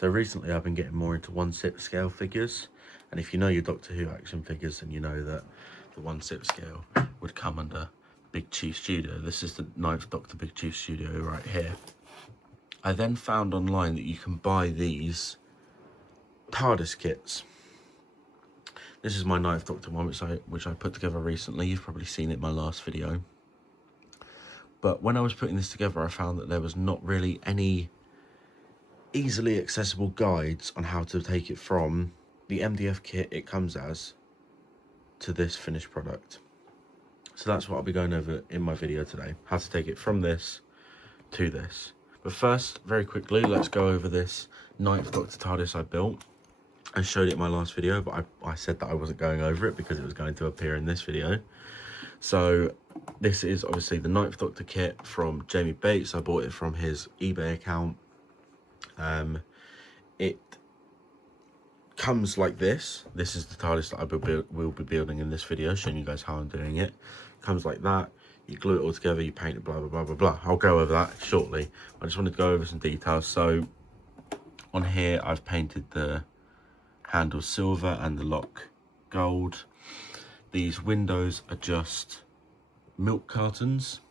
So recently I've been getting more into 1/6 scale figures, and if you know your Doctor Who action figures, then you know that the 1/6 scale would come under Big Chief Studio. This is the 9th Doctor Big Chief Studio right here. I then found online that you can buy these TARDIS kits. This is my 9th Doctor one, which I put together recently. You've probably seen it in my last video. But when I was putting this together, I found that there was not really any easily accessible guides on how to take it from the MDF kit it comes as to this finished product. So that's what I'll be going over in my video today, how to take it from this to this. But first, very quickly, let's go over this 9th Doctor TARDIS I built. I showed it in my last video, but I said that I wasn't going over it because it was going to appear in this video. So this is obviously the 9th Doctor kit from Jamie Bates. I bought it from his eBay account. It comes like this. This is the TARDIS that I will be building in this video, showing you guys how I'm doing it. It comes like that. You glue it all together, you paint it, blah, blah, blah, blah, blah. I'll go over that shortly. I just wanted to go over some details. So on here, I've painted the handle silver and the lock gold. These windows are just milk cartons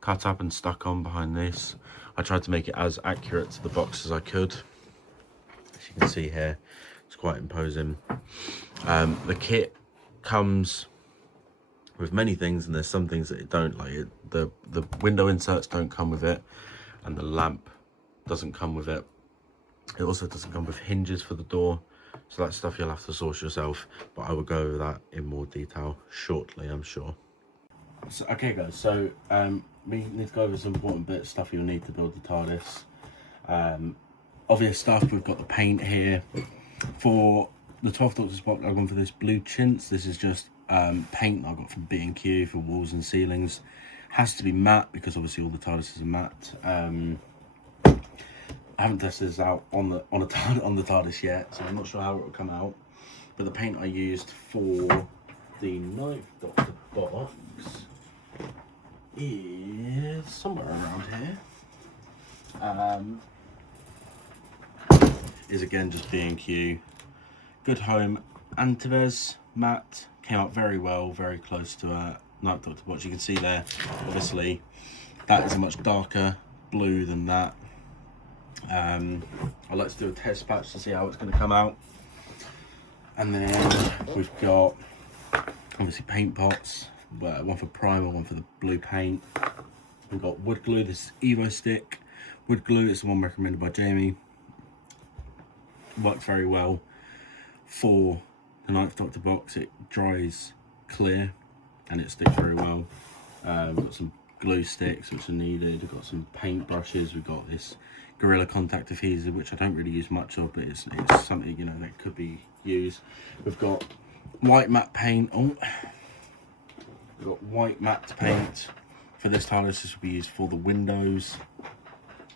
cut up and stuck on behind this. I tried to make it as accurate to the box as I could. As you can see here, it's quite imposing. The kit comes with many things, and there's some things that it don't, like the window inserts don't come with it, and the lamp doesn't come with it. It also doesn't come with hinges for the door, so that's stuff you'll have to source yourself, but I will go over that in more detail shortly, I'm sure. So, okay guys, so we need to go over some important bits, stuff you'll need to build the TARDIS. Obvious stuff, we've got the paint here. For the 12th Doctor spot, I've gone for this blue chintz. This is just paint I got from B&Q for walls and ceilings. Has to be matte because obviously all the TARDISes are matte. I haven't tested this out on the TARDIS yet, so I'm not sure how it will come out. But the paint I used for the 9th Doctor box is somewhere around here. Is again just B&Q. Good Home Antivez matte. Came out very well, very close to a 9th Doctor box. You can see there, obviously, that is a much darker blue than that. I like to do a test patch to see how it's going to come out. And then we've got obviously paint pots, one for primer, one for the blue paint. We've got wood glue. This is Evo stick wood glue. It's the one recommended by Jamie. Works very well for the 9th Doctor box. It dries clear and it sticks very well. We've got some glue sticks which are needed. We've got some paint brushes. We've got this Gorilla Contact adhesive, which I don't really use much of, but it's something, you know, that could be used. We've got white matte paint. We've got white matte paint for this TARDIS. This will be used for the windows.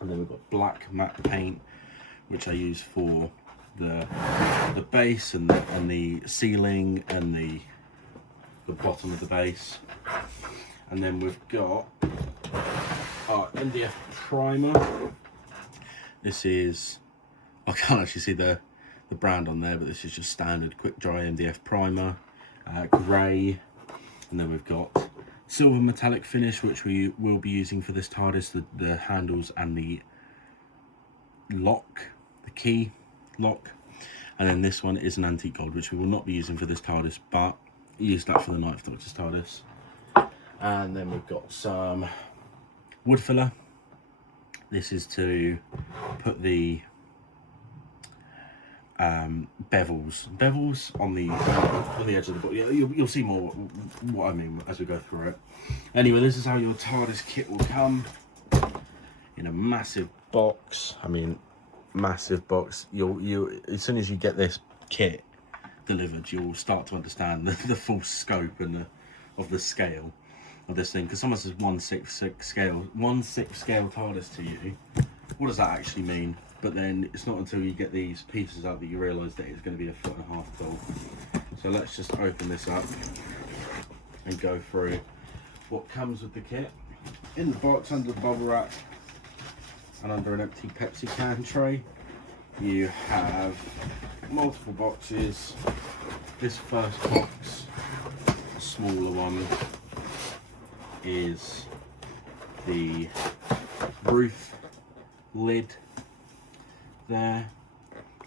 And then we've got black matte paint, which I use for the base and the ceiling and the bottom of the base. And then we've got our MDF primer. This is, I can't actually see the brand on there, but this is just standard quick dry MDF primer, grey. And then we've got silver metallic finish, which we will be using for this TARDIS, the handles and the lock, the key lock. And then this one is an antique gold, which we will not be using for this TARDIS, but use that for the 9th Doctor's TARDIS. And then we've got some wood filler. This is to put the bevels on the edge of the book. You'll see more what I mean as we go through it. Anyway, this is how your TARDIS kit will come in a massive box. I mean, massive box. You as soon as you get this kit delivered, you'll start to understand the full scope and of the scale of this thing. Because someone says 1/6 scale TARDIS to you, what does that actually mean? But then it's not until you get these pieces out that you realise that it's going to be 1.5 foot tall. So let's just open this up and go through what comes with the kit. In the box, under the bubble wrap and under an empty Pepsi can tray, you have multiple boxes. This first box, a smaller one, is the roof lid there.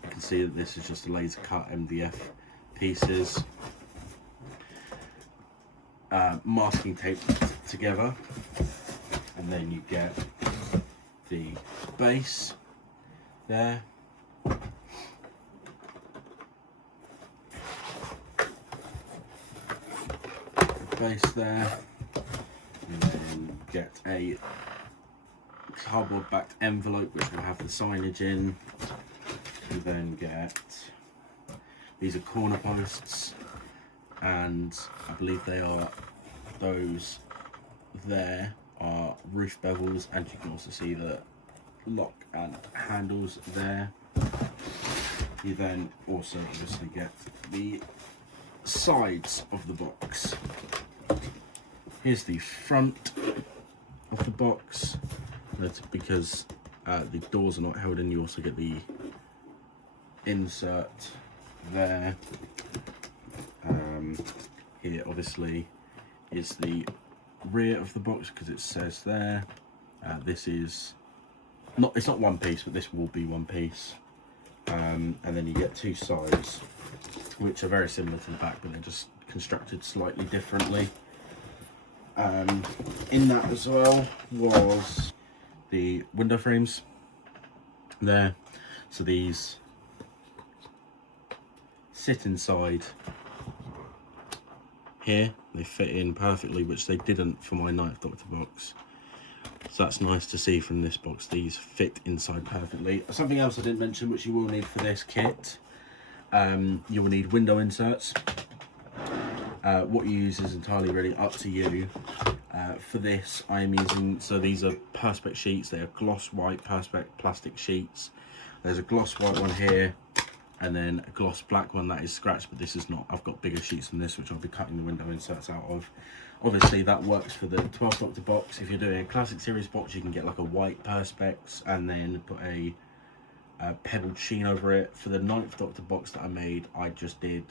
You can see that this is just a laser cut MDF pieces, masking tape together, and then you get the base there. Base there, and then get a cardboard backed envelope which will have the signage in. You then get, these are corner posts, and I believe they are, those there are roof bevels, and you can also see the lock and handles there. You then also obviously get the sides of the box. Here's the front of the box. That's because the doors are not held in. You also get the insert there. Here obviously is the rear of the box because it says there. This is not, it's not one piece, but this will be one piece. And then you get two sides, which are very similar to the back, but they're just constructed slightly differently. In that as well was the window frames there. So these sit inside here. They fit in perfectly, which they didn't for my Ninth Doctor box. So that's nice to see from this box. These fit inside perfectly. Something else I didn't mention, which you will need for this kit, you will need window inserts. What you use is entirely really up to you. For this, I am using, so these are Perspex sheets. They are gloss white Perspex plastic sheets. There's a gloss white one here, and then a gloss black one that is scratched, but this is not. I've got bigger sheets than this, which I'll be cutting the window inserts out of. Obviously, that works for the 12th Doctor box. If you're doing a Classic Series box, you can get like a white Perspex and then put a pebbled sheen over it. For the 9th Doctor box that I made, I just did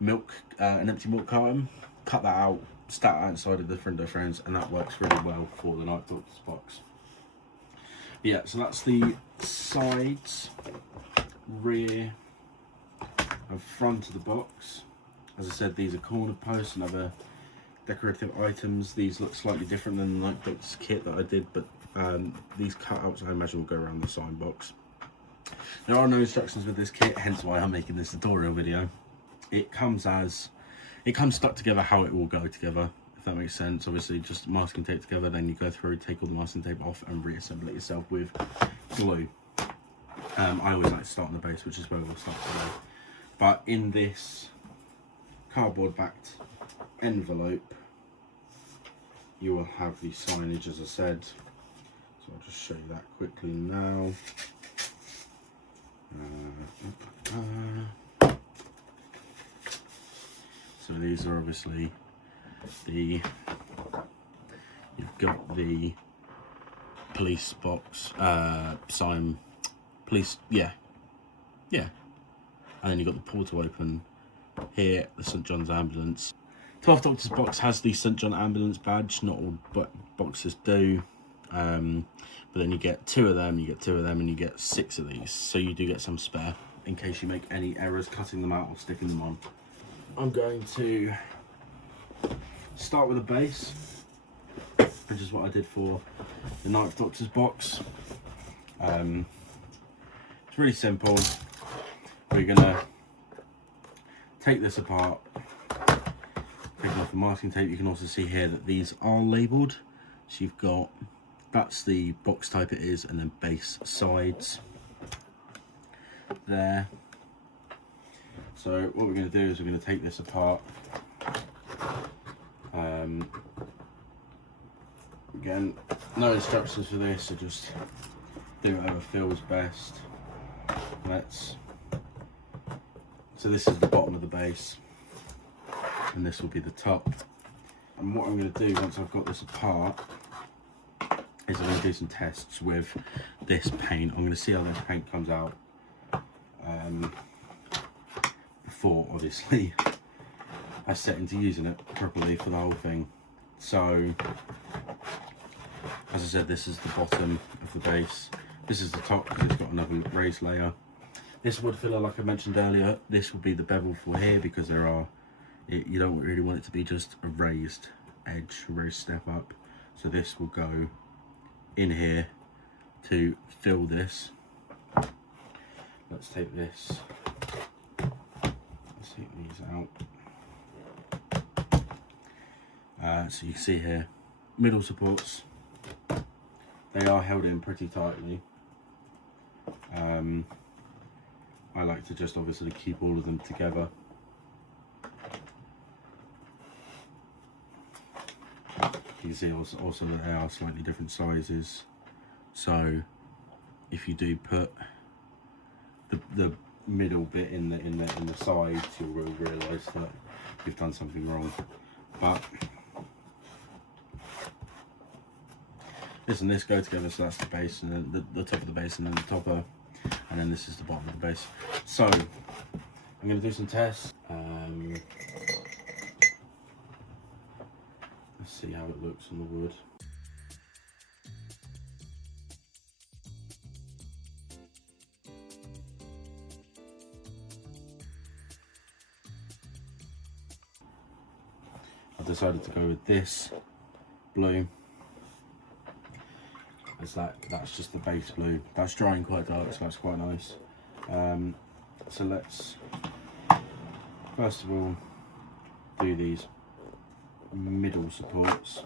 milk, an empty milk carton, cut that out, stuck that inside of the window frames, and that works really well for the 9th Doctor's box. Yeah, so that's the sides, rear and front of the box. As I said, these are corner posts and other decorative items. These look slightly different than the 9th Doctor's kit that I did, but these cutouts I imagine will go around the sign box. There are no instructions with this kit, hence why I'm making this tutorial video. It comes stuck together how it will go together, if that makes sense. Obviously just masking tape together, then you go through, take all the masking tape off and reassemble it yourself with glue. I always like to start on the base, which is where we'll start today. But in this cardboard backed envelope, you will have the signage, as I said. So I'll just show you that quickly now. So these are obviously the, you've got the police box, sign, police, yeah, and then you've got the portal open here, the St John's ambulance. 12th Doctor's box has the St John ambulance badge, not all boxes do, but then you get 2 of them, you get 2 of them, and you get 6 of these, so you do get some spare in case you make any errors cutting them out or sticking them on. I'm going to start with a base, which is what I did for the 9th Doctor's box. It's really simple. We're gonna take this apart, taking off the masking tape. You can also see here that these are labelled. So you've got, that's the box type it is, and then base sides there. So what we're going to do is we're going to take this apart. Again, no instructions for this, so just do whatever feels best. So this is the bottom of the base, and this will be the top. And what I'm going to do once I've got this apart is I'm going to do some tests with this paint. I'm going to see how this paint comes out before obviously I set into using it properly for the whole thing. So as I said, this is the bottom of the base, this is the top because it's got another raised layer. This wood filler, like I mentioned earlier, this will be the bevel for here because you don't really want it to be just a raised edge, a raised step up. So this will go in here to fill this. Let's take this, let's take these out. So you can see here, middle supports, they are held in pretty tightly. I like to just obviously keep all of them together. You can see also that they are slightly different sizes. So if you do put the middle bit in the sides, you'll realise that you've done something wrong. But this and this go together, so that's the base, and then the top of the base, and then the topper, and then this is the bottom of the base. So I'm going to do some tests. Let's see how it looks on the wood. I've decided to go with this blue. That's just the base blue. That's drying quite dark, so that's quite nice. So let's first of all do these middle supports.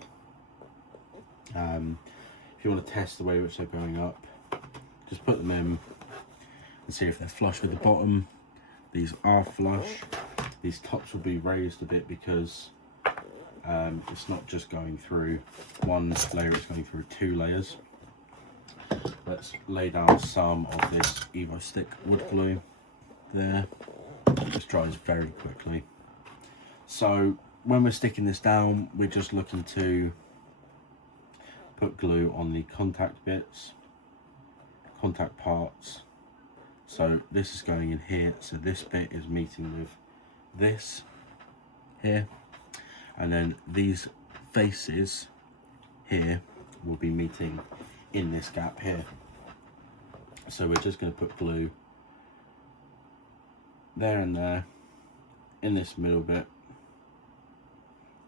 If you want to test the way which they're going up, just put them in and see if they're flush with the bottom. These are flush. These tops will be raised a bit because it's not just going through one layer, it's going through 2 layers. Let's lay down some of this Evo stick wood glue there. This dries very quickly. So when we're sticking this down, we're just looking to put glue on the contact bits, contact parts. So this is going in here, so this bit is meeting with this here, and then these faces here will be meeting in this gap here. So we're just going to put glue there and there in this middle bit,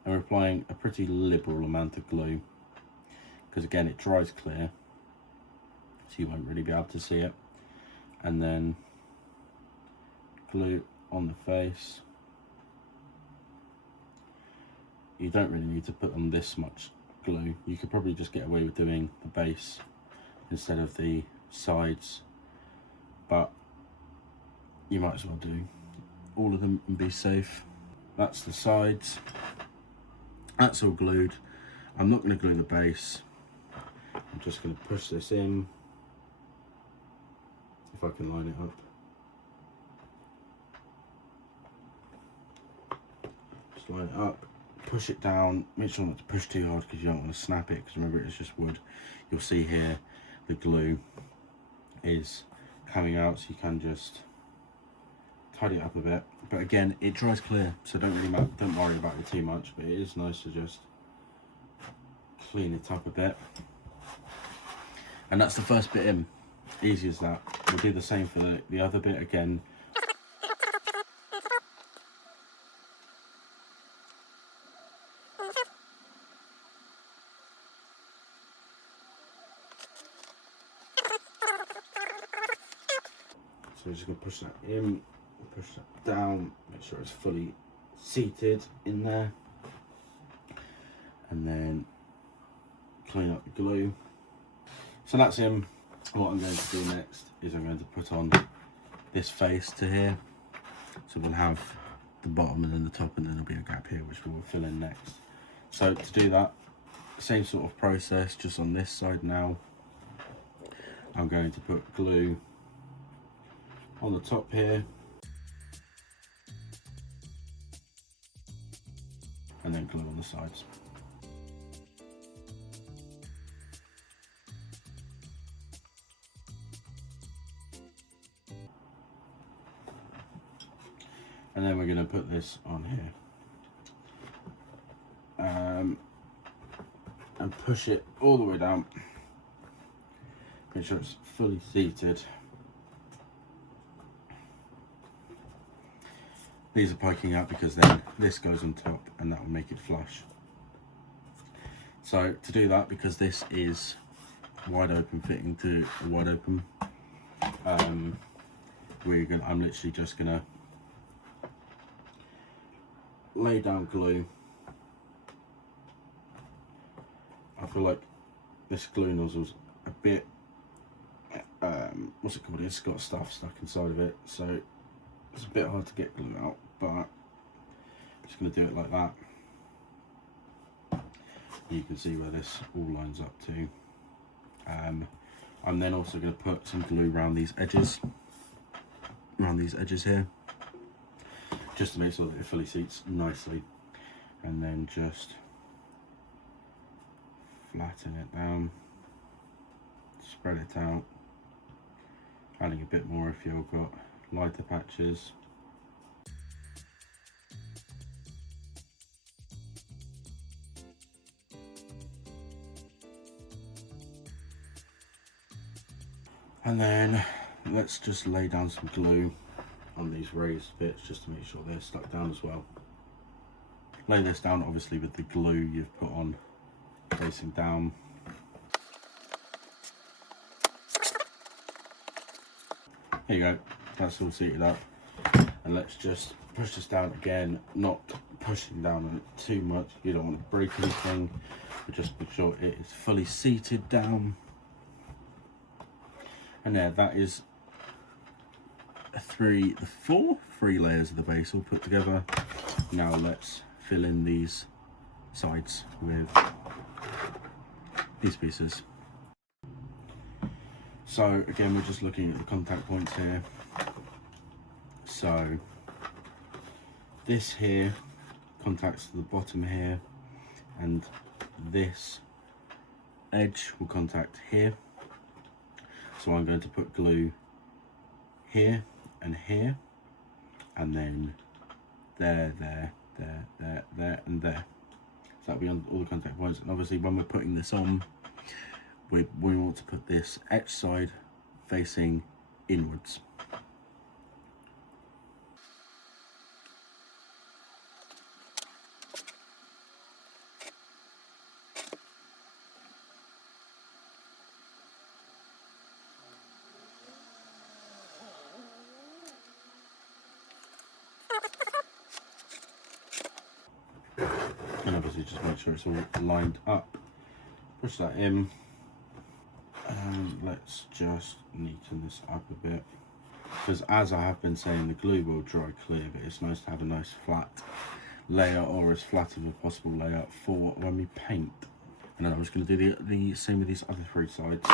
and we're applying a pretty liberal amount of glue because again it dries clear, so you won't really be able to see it. And then glue on the face. You don't really need to put on this much glue. You could probably just get away with doing the base instead of the sides, but you might as well do all of them and be safe. That's the sides. That's all glued. I'm not going to glue the base. I'm just going to push this in, if I can line it up. Just line it up, push it down, make sure not to push too hard because you don't want to snap it, because remember it's just wood. You'll see here the glue is coming out, so you can just tidy it up a bit. But again, it dries clear, so don't worry about it too much, but it is nice to just clean it up a bit. And that's the first bit in, easy as that. We'll do the same for the other bit again. So we're just going to push that in, push that down, make sure it's fully seated in there, and then clean up the glue. So that's in. What I'm going to do next is I'm going to put on this face to here. So we'll have the bottom and then the top, and then there'll be a gap here which we will fill in next. So to do that, same sort of process, just on this side now. I'm going to put glue on the top here, and then glue on the sides. And then we're going to put this on here. And push it all the way down. Make sure it's fully seated. These are poking out because then this goes on top and that will make it flush. So to do that, because this is wide open, fitting to a wide open, I'm literally just gonna lay down glue. I feel like this glue nozzle's a bit, what's it called? It's got stuff stuck inside of it, so it's a bit hard to get glue out, but I'm just going to do it like that. You can see where this all lines up to. I'm then also going to put some glue around these edges here, just to make sure that it fully seats nicely, and then just flatten it down, spread it out, adding a bit more if you've got lighter patches. And then let's just lay down some glue on these raised bits just to make sure they're stuck down as well. Lay this down obviously with the glue you've put on facing down. There you go, that's all seated up. And let's just push this down again, not pushing down on it too much. You don't want to break anything, but just make sure it is fully seated down. And there, that is three layers of the base all put together. Now let's fill in these sides with these pieces. So again, we're just looking at the contact points here. So this here contacts to the bottom here, and this edge will contact here. So I'm going to put glue here, and then there, and there. So that'll be on all the contact points. And obviously when we're putting this on, we want to put this etch side facing inwards. And obviously just make sure it's all lined up. Push that in, and let's just neaten this up a bit, because as I have been saying, the glue will dry clear, but it's nice to have a nice flat layer, or as flat as a possible layer, for when we paint. And then I'm just going to do the same with these other three sides.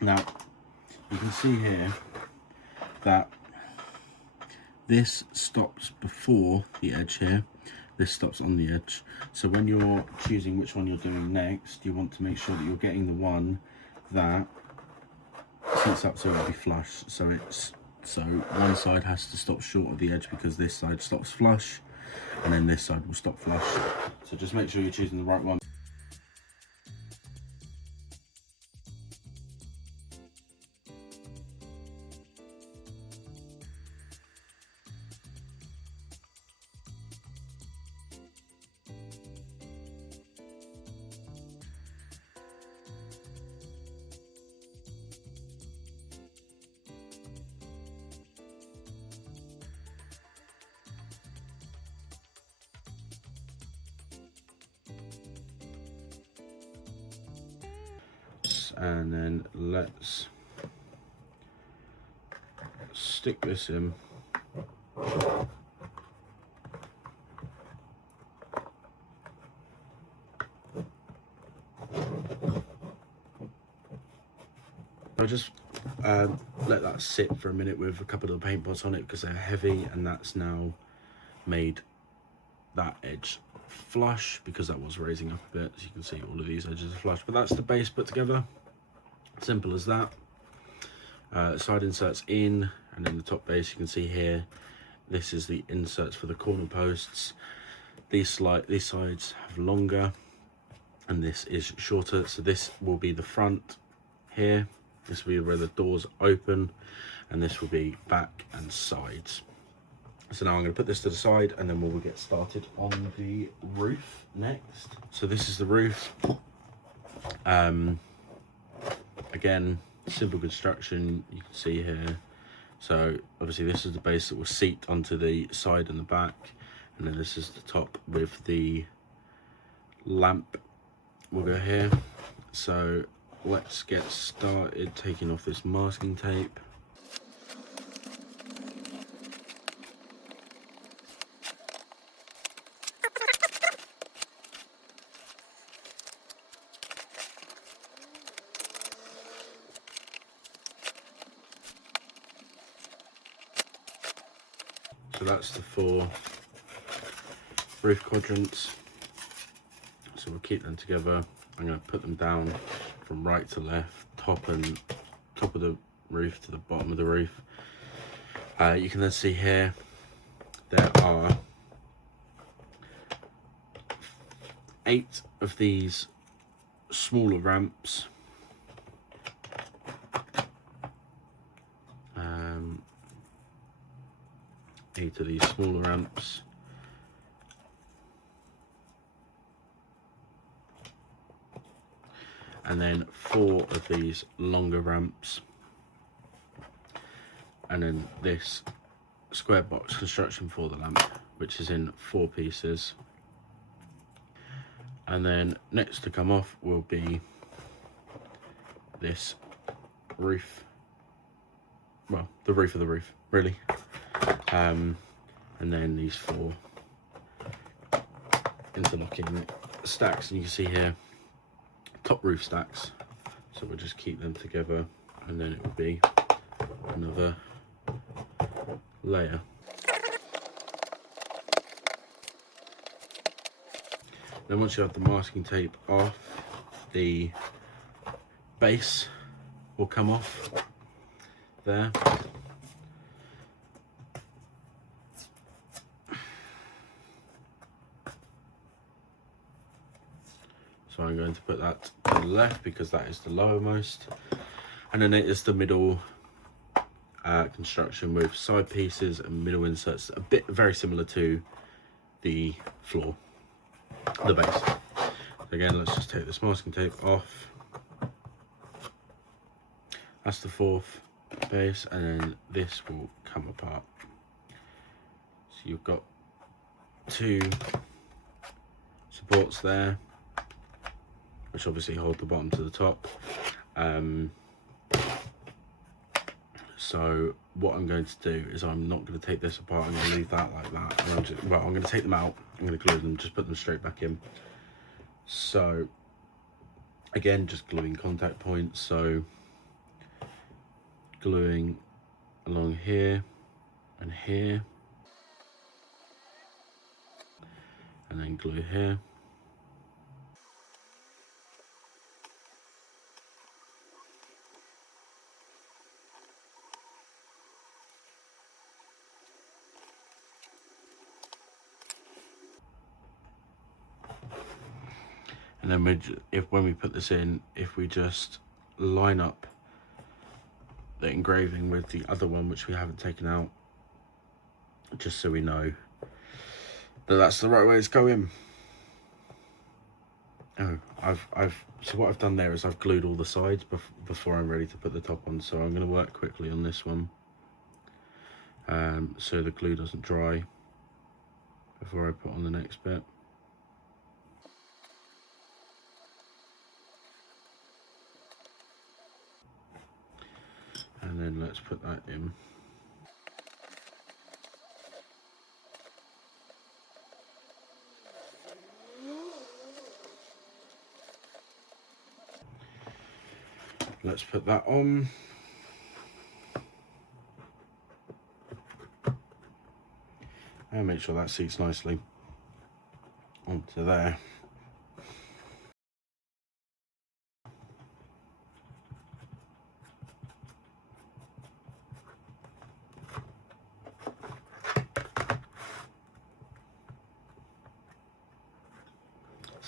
Now you can see here that this stops before the edge here, this stops on the edge. So when you're choosing which one you're doing next, you want to make sure that you're getting the one that sits up so it'll be flush. So one side has to stop short of the edge because this side stops flush, and then this side will stop flush. So just make sure you're choosing the right one. And then let's stick this in. I just let that sit for a minute with a couple of the paint pots on it because they're heavy, and that's now made that edge flush because that was raising up a bit. As you can see, all of these edges are flush, but that's the base put together. Simple as that. Side inserts in, and then the top base you can see here, this is the inserts for the corner posts. These sides have longer and this is shorter, so this will be the front here, this will be where the doors open, and this will be back and sides. So now I'm going to put this to the side and then we'll get started on the roof next. So this is the roof. Again, simple construction, you can see here. So obviously this is the base that will seat onto the side and the back, and then this is the top with the lamp will go here. So let's get started taking off this masking tape. So that's the 4 roof quadrants. So we'll keep them together. I'm going to put them down from right to left, top of the roof to the bottom of the roof. You can then see here there are 8 of these smaller ramps. 8 of these smaller ramps. And then 4 of these longer ramps. And then this square box construction for the lamp, which is in 4 pieces. And then next to come off will be this roof. Well, the roof of the roof, really. And then these 4 interlocking stacks, and you can see here top roof stacks. So we'll just keep them together, and then it will be another layer. Then once you have the masking tape off, the base will come off there. So I'm going to put that to the left because that is the lowermost, and then it is the middle construction with side pieces and middle inserts, very similar to the floor, the base. So again, let's just take this masking tape off. That's the 4th base, and then this will come apart. So you've got 2 supports there, which obviously hold the bottom to the top. So what I'm going to do is I'm not going to take this apart. I'm going to leave that like that. And I'm going to take them out. I'm going to glue them, just put them straight back in. So again, just gluing contact points. So gluing along here and here, and then glue here. And then when we put this in, if we just line up the engraving with the other one, which we haven't taken out, just so we know that that's the right way it's going. Oh, so what I've done there is I've glued all the sides before I'm ready to put the top on. So I'm going to work quickly on this one, so the glue doesn't dry before I put on the next bit. And then let's put that in. Let's put that on. And make sure that seats nicely onto there.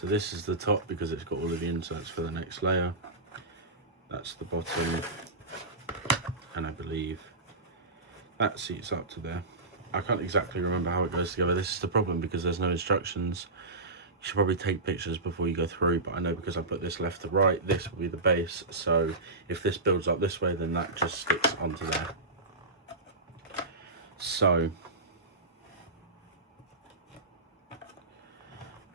So this is the top because it's got all of the inserts for the next layer. That's the bottom, and I believe that seats up to there. I can't exactly remember how it goes together. This is the problem because there's no instructions. You should probably take pictures before you go through, but I know because I put this left to right, this will be the base. So if this builds up this way, then that just sticks onto there. So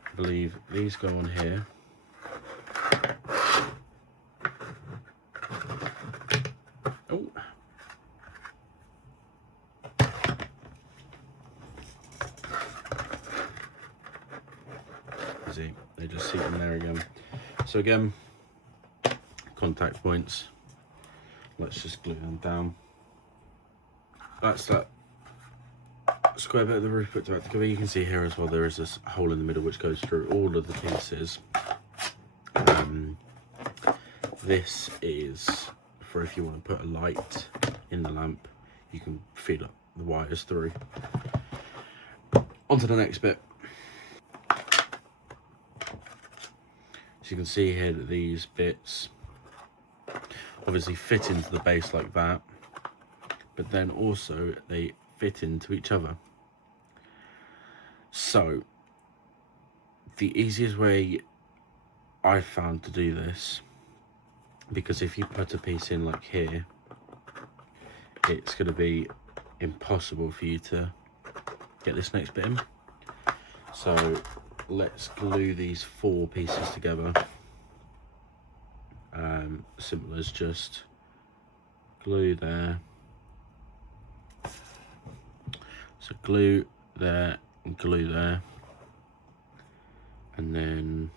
I believe these go on here. Oh. See, they just seat in there again. So again, contact points. Let's just glue them down. That's that square bit of the roof put back together. You can see here as well, there is this hole in the middle which goes through all of the pieces. This is for if you want to put a light in the lamp, you can feed up the wires through. On to the next bit. So you can see here that these bits obviously fit into the base like that, but then also they fit into each other. So the easiest way I've found to do this, because if you put a piece in like here, it's going to be impossible for you to get this next bit in. So let's glue these 4 pieces together. Simple as just glue there. So glue there and glue there. And then,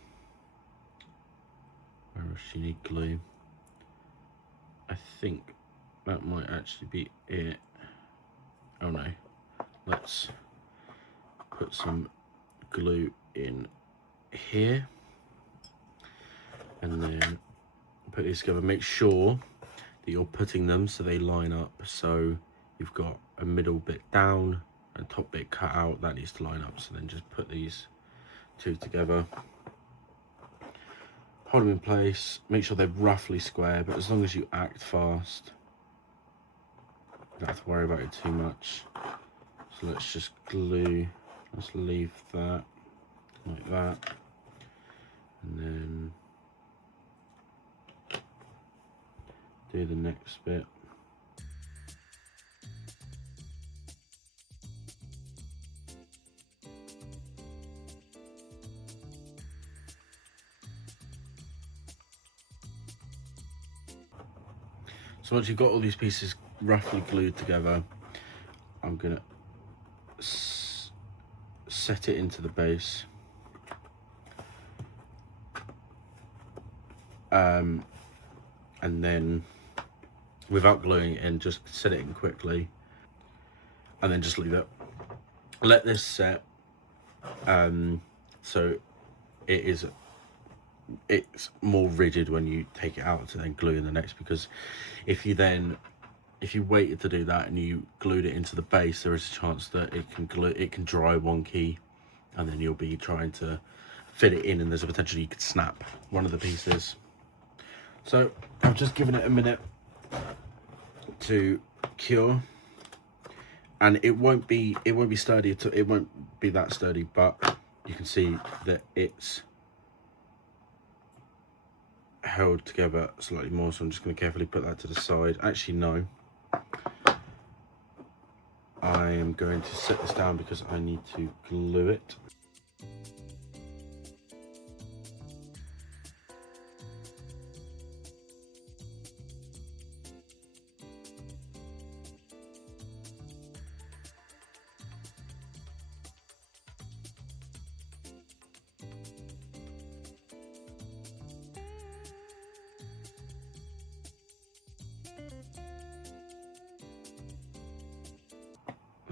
where else do you need glue? I think that might actually be it. Oh no. Let's put some glue in here. And then put these together. Make sure that you're putting them so they line up. So you've got a middle bit down and top bit cut out. That needs to line up. So then just put these 2 together. Hold them in place. Make sure they're roughly square, but as long as you act fast, you don't have to worry about it too much. So let's just glue. Let's leave that like that. And then do the next bit. So once you've got all these pieces roughly glued together, I'm gonna set it into the base. And then without gluing it in, just set it in quickly and then just leave it. Let this set. So it's more rigid when you take it out to then glue in the next, because if you waited to do that and you glued it into the base, there is a chance that it can dry wonky, and then you'll be trying to fit it in and there's a potential you could snap one of the pieces. So I've just given it a minute to cure, and it won't be sturdy. It won't be that sturdy, but you can see that it's held together slightly more. So I'm just going to carefully put that to the side. Actually, no. I am going to set this down because I need to glue it.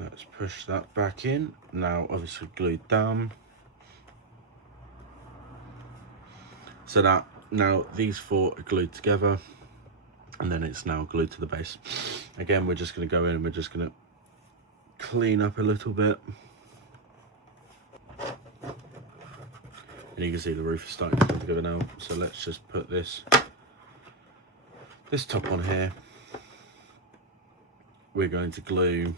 Let's push that back in. Now obviously glued down. So that now these 4 are glued together, and then it's now glued to the base. Again, we're just going to go in and we're just going to clean up a little bit. And you can see the roof is starting to come together now. So let's just put this top on here. We're going to glue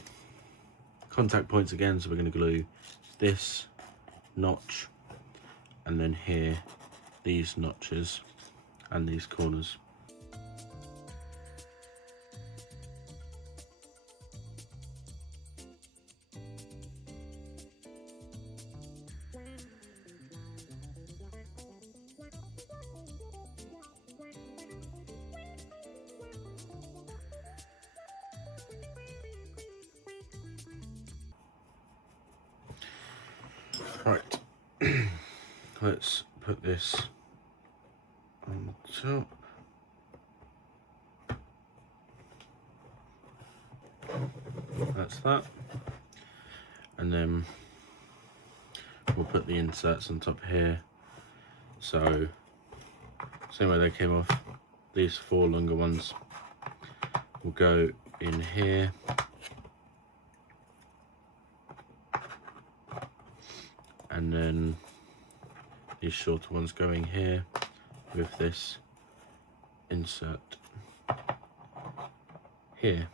contact points again, so we're going to glue this notch, and then here these notches and these corners. Right, let's put this on the top. That's that. And then we'll put the inserts on top here. So, same way they came off, these 4 longer ones will go in here. And then these shorter ones going here with this insert here.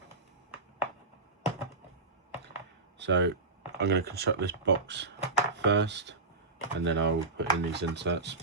So I'm going to construct this box first, and then I'll put in these inserts.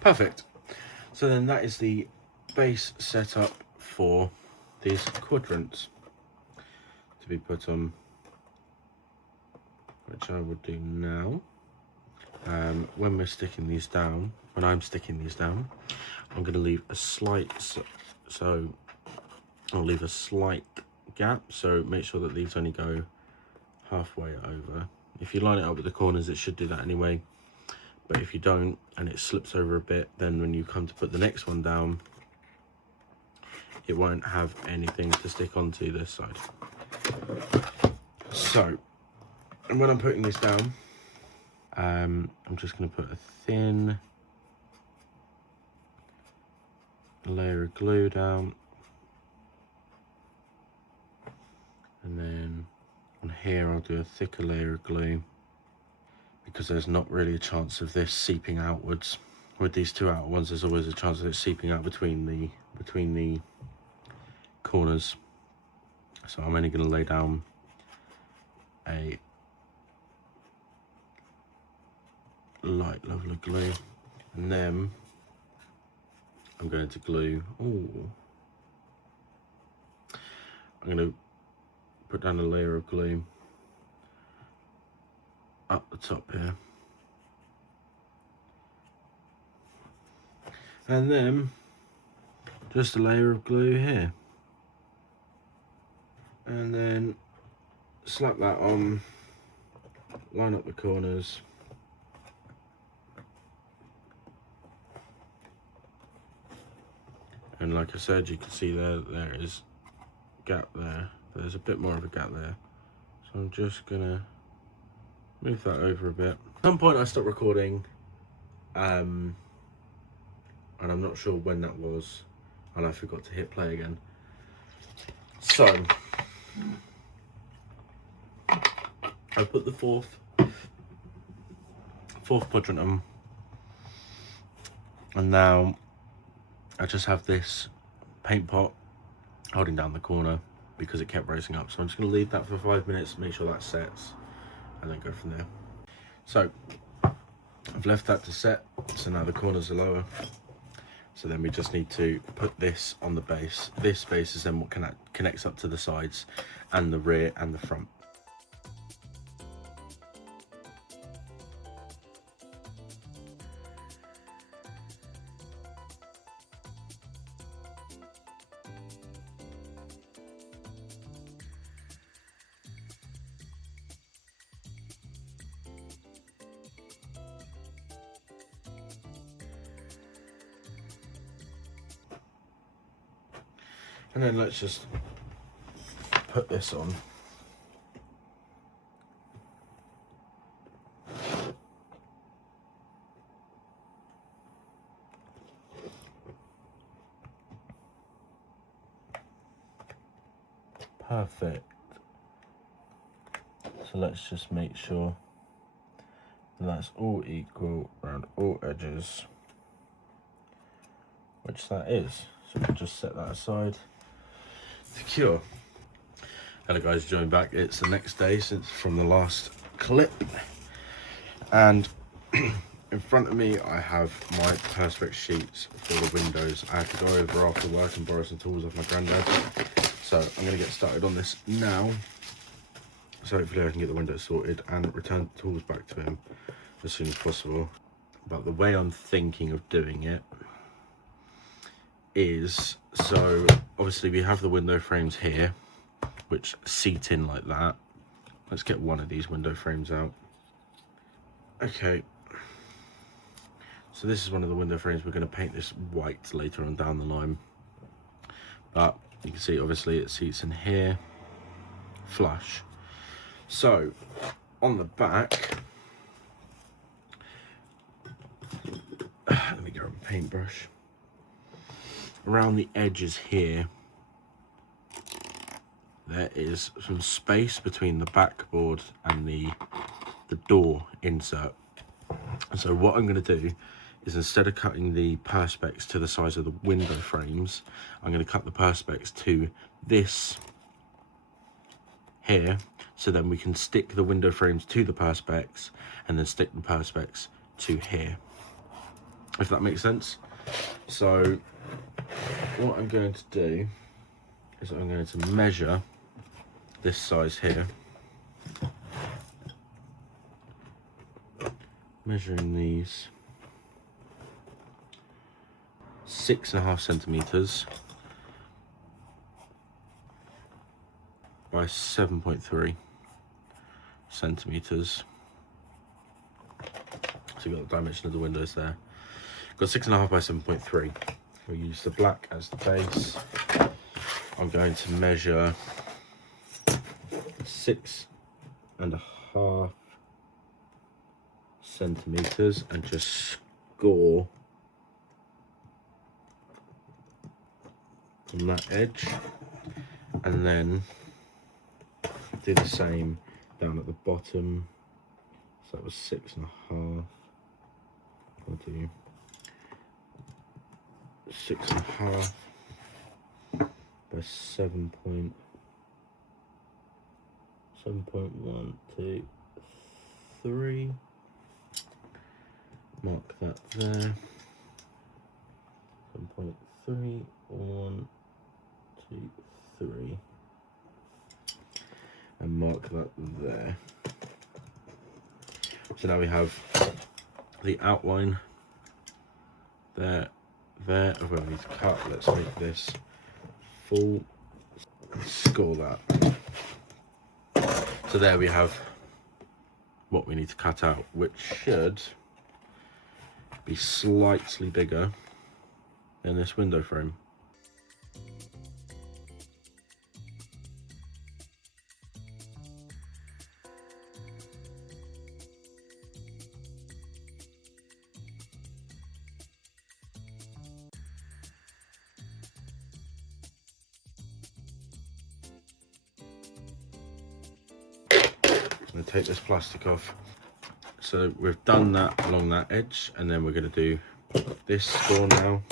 Perfect. So then that is the base setup for these quadrants to be put on, which I will do now. When we're sticking these down, when I'm sticking these down, I'm going to leave a slight, so I'll leave a slight gap, so make sure that these only go halfway over. If you line it up with the corners, it should do that anyway. But if you don't and it slips over a bit, then when you come to put the next one down, it won't have anything to stick onto this side. So, and when I'm putting this down, I'm just going to put a thin layer of glue down, and then on here I'll do a thicker layer of glue, because there's not really a chance of this seeping outwards. With these 2 outer ones, there's always a chance of it seeping out between the corners. So I'm only going to lay down a light level of glue, and then I'm going to glue. I'm going to put down a layer of glue up the top here, and then just a layer of glue here, and then slap that on, line up the corners, and like I said, you can see there is a gap there. There's a bit more of a gap there, so I'm just gonna move that over a bit. At some point I stopped recording, and I'm not sure when that was, and I forgot to hit play again. So I put the fourth quadrant on, and now I just have this paint pot holding down the corner because it kept raising up. So I'm just going to leave that for 5 minutes, make sure that sets, and then go from there. So I've left that to set, so now the corners are lower. So then we just need to put this on the base. This base is then what connects up to the sides and the rear and the front. And then let's just put this on. Perfect. So let's just make sure that's all equal around all edges, which that is. So we'll just set that aside to cure. Hello guys, join back. It's the next day since from the last clip, and in front of me I have my perspex sheets for the windows. I had to go over after work and borrow some tools off my granddad, so I'm going to get started on this now. So hopefully I can get the windows sorted and return the tools back to him as soon as possible. But the way I'm thinking of doing it is, so obviously we have the window frames here which seat in like that. Let's get one of these window frames out. Okay, so this is one of the window frames. We're going to paint this white later on down the line, but you can see obviously it seats in here flush. So on the back, let me grab a paintbrush. Around the edges here, there is some space between the backboard and the door insert. So what I'm going to do is, instead of cutting the perspex to the size of the window frames, I'm going to cut the perspex to this here, so then we can stick the window frames to the perspex and then stick the perspex to here, if that makes sense. So what I'm going to do is I'm going to measure this size here, measuring these 6.5 centimeters by 7.3 centimeters. So you've got the dimension of the windows there. Got 6.5 by 7.3. We'll use the black as the base. I'm going to measure 6.5 centimeters and just score on that edge, and then do the same down at the bottom. So that was 6.5. I'll do 6.5 by 7.123. Mark that there. 7.3, 1, 2, 3. And mark that there. So now we have the outline there of where we need to cut. Let's make this full. Score that. So there we have what we need to cut out, which should be slightly bigger than this window frame. I'm going to take this plastic off. So we've done that along that edge, and then we're going to do this score now.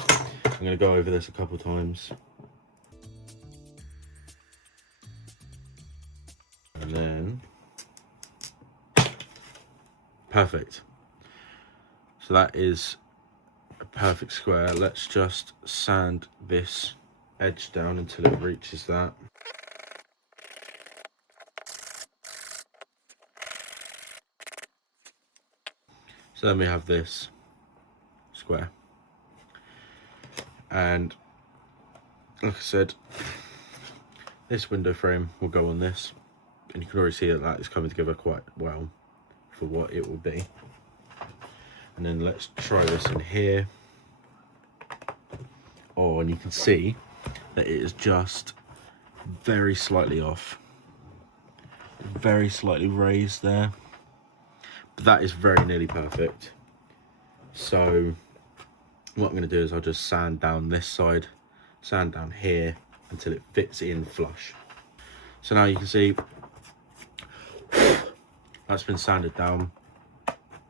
I'm going to go over this a couple of times. And then, perfect. So that is a perfect square. Let's just sand this edge down until it reaches that. So then we have this square, and like I said, this window frame will go on this, and you can already see that that is coming together quite well for what it will be. And then let's try this in here. Oh, and you can see that it is just very slightly off, very slightly raised there, but that is very nearly perfect. So what I'm going to do is I'll just sand down this side, sand down here until it fits in flush. So now you can see that's been sanded down,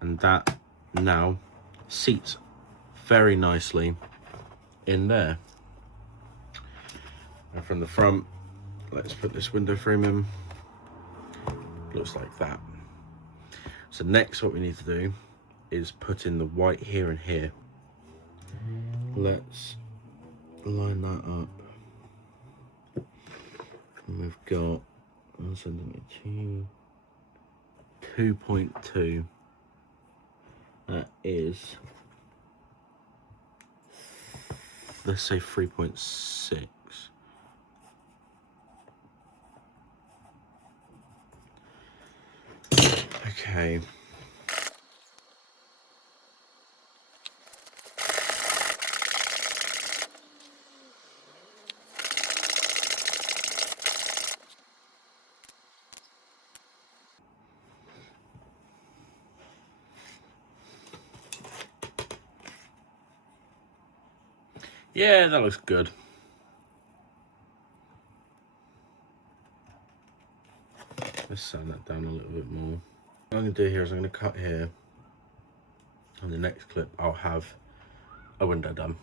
and that now seats very nicely in there. And from the front, let's put this window frame in. Looks like that. So next what we need to do is put in the white here and here. Let's line that up. And we've got 1 centimetre, 2.2. That is, let's say 3.6. Okay. Yeah, that looks good. Let's sand that down a little bit more. What I'm going to do here is I'm going to cut here. On the next clip, I'll have a window done.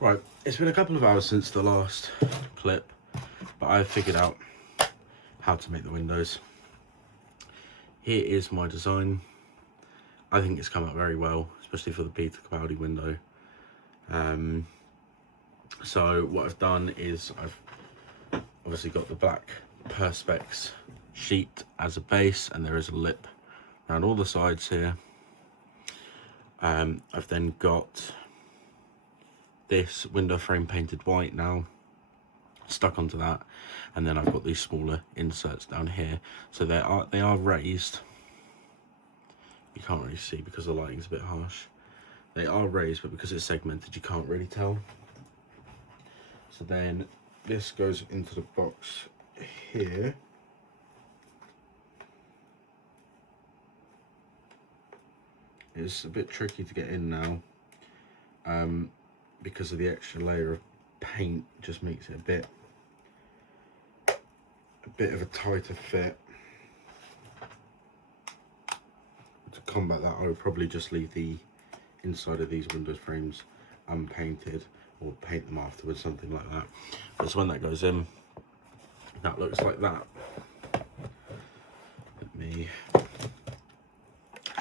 Right, it's been a couple of hours since the last clip, but I've figured out how to make the windows. Here is my design. I think it's come out very well, especially for the Peter Capaldi window. So what I've done is I've obviously got the black Perspex sheet as a base, and there is a lip around all the sides here. I've then got this window frame painted white now, stuck onto that, and then I've got these smaller inserts down here. So they are raised. You can't really see because the lighting's a bit harsh. They are raised, but because it's segmented, you can't really tell. So then this goes into the box here. It's a bit tricky to get in now, because of the extra layer of paint. Just makes it a bit of a tighter fit. To combat that, I would probably just leave the inside of these window frames unpainted, or paint them afterwards, something like that. But so when that goes in, that looks like that. Let me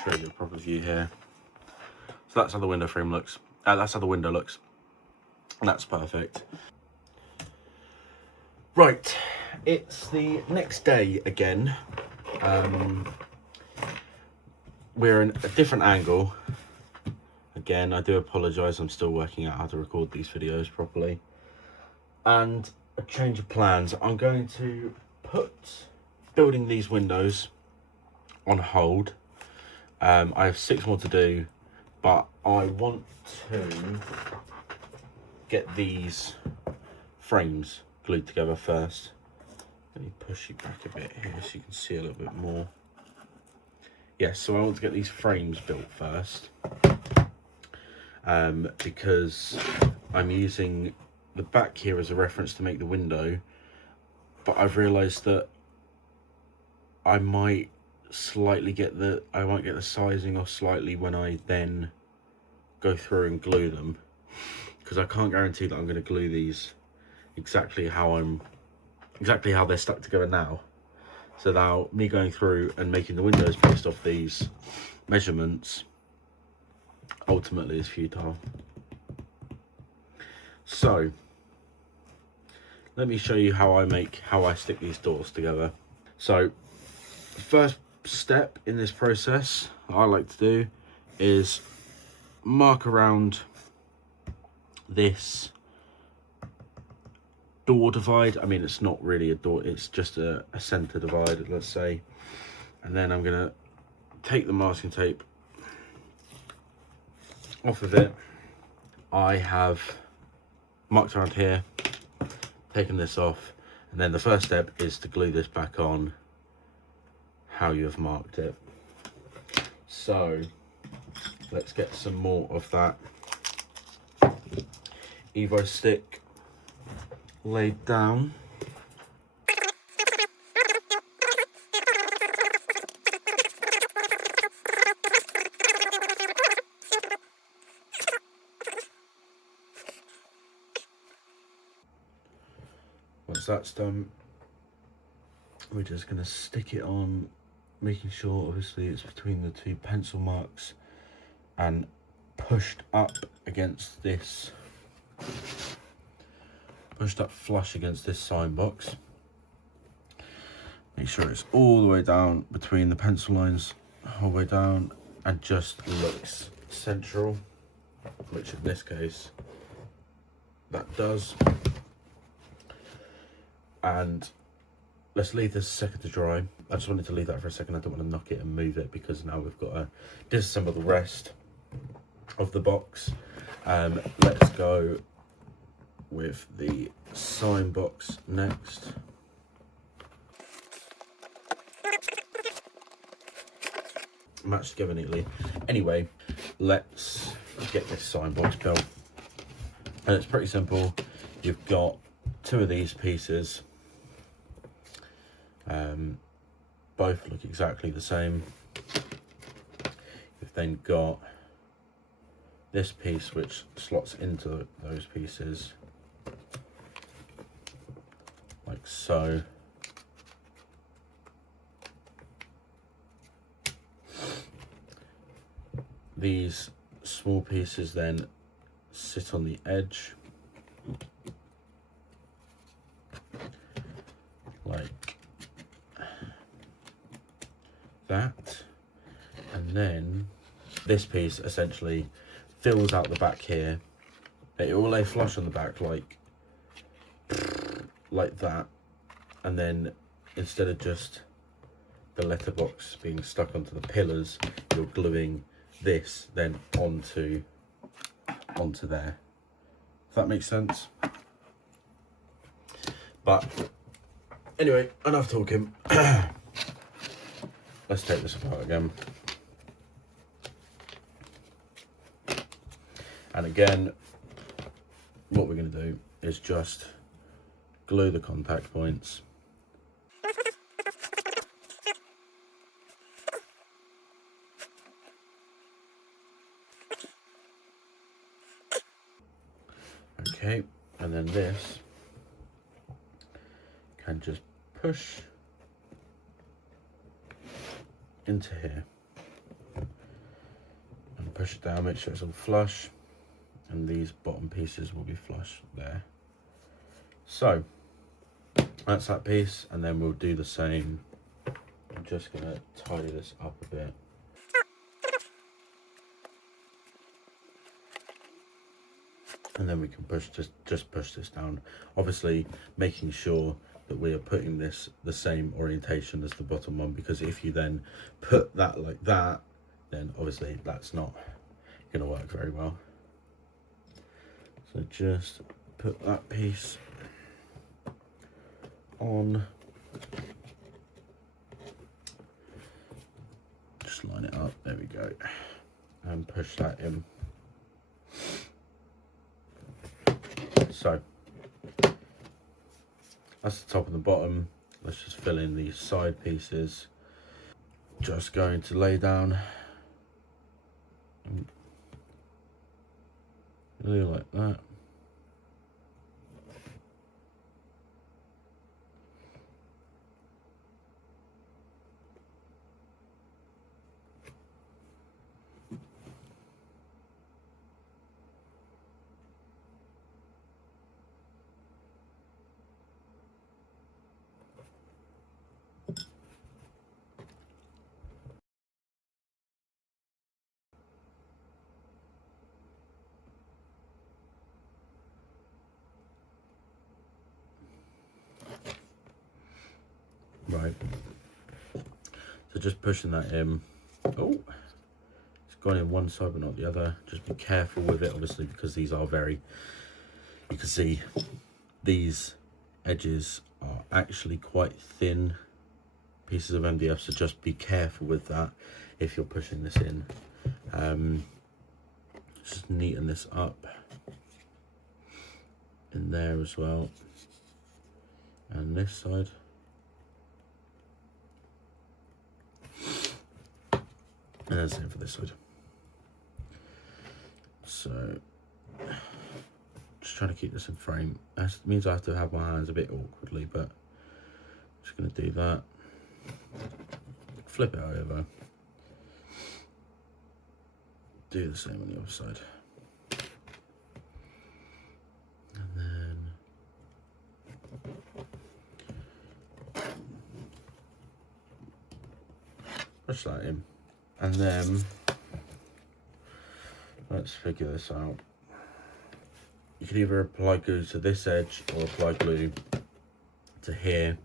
show you a proper view here. So that's how the window frame looks. That's how the window looks. And that's perfect. Right, it's the next day again. We're in a different angle. Again, I do apologise, I'm still working out how to record these videos properly. And a change of plans. I'm going to put building these windows on hold. I have 6 more to do, but I want to get these frames glued together first. Let me push you back a bit here so you can see a little bit more. Yes, so I want to get these frames built first, because I'm using the back here as a reference to make the window, but I've realised that I might get the sizing off slightly when I then go through and glue them, because I can't guarantee that I'm going to glue these exactly how they're stuck together now. So now me going through and making the windows based off these measurements ultimately is futile. So let me show you how I stick these doors together. So the first step in this process I like to do is mark around this door divide. I mean, it's not really a door, it's just a center divide, let's say. And then I'm gonna take the masking tape off of it. I have marked around here, taking this off, and then the first step is to glue this back on how you have marked it. So let's get some more of that Evo stick laid down. Once that's done, we're just going to stick it on, making sure obviously it's between the two pencil marks and pushed up against this, pushed up flush against this sign box. Make sure it's all the way down between the pencil lines, all the way down, and just looks central, which in this case that does. And let's leave this a second to dry. I just wanted to leave that for a second. I don't want to knock it and move it because now we've got to disassemble the rest of the box. Let's go with the sign box next. Matched together neatly. Anyway, let's get this sign box built. And it's pretty simple. You've got two of these pieces. Both look exactly the same. You've then got this piece which slots into those pieces like so. These small pieces then sit on the edge like that, and then this piece essentially fills out the back here. It will lay flush on the back like that, and then instead of just the letterbox being stuck onto the pillars, you're gluing this then onto there, if that makes sense. But anyway, enough talking. Let's take this apart again. And again, what we're going to do is just glue the contact points. Okay, and then this can just push into here and push it down, make sure it's all flush, and these bottom pieces will be flush there. So that's that piece, and then we'll do the same. I'm just going to tidy this up a bit. And then we can just push this down, obviously making sure that we are putting this the same orientation as the bottom one, because if you then put that like that, then obviously that's not going to work very well. So just put that piece on, just line it up, there we go, and push that in. So that's the top and the bottom. Let's just fill in these side pieces. Just going to lay down really like that. Right, so just pushing that in. Oh, it's gone in one side but not the other. Just be careful with it, obviously, because these are very You can see these edges are actually quite thin pieces of MDF, so just be careful with that if you're pushing this in. Just neaten this up in there as well, and this side. And that's it for this side. So just trying to keep this in frame. That means I have to have my hands a bit awkwardly, but I'm just going to do that. Flip it over. Do the same on the other side. And then push that in. And then let's figure this out. You can either apply glue to this edge or apply glue to here.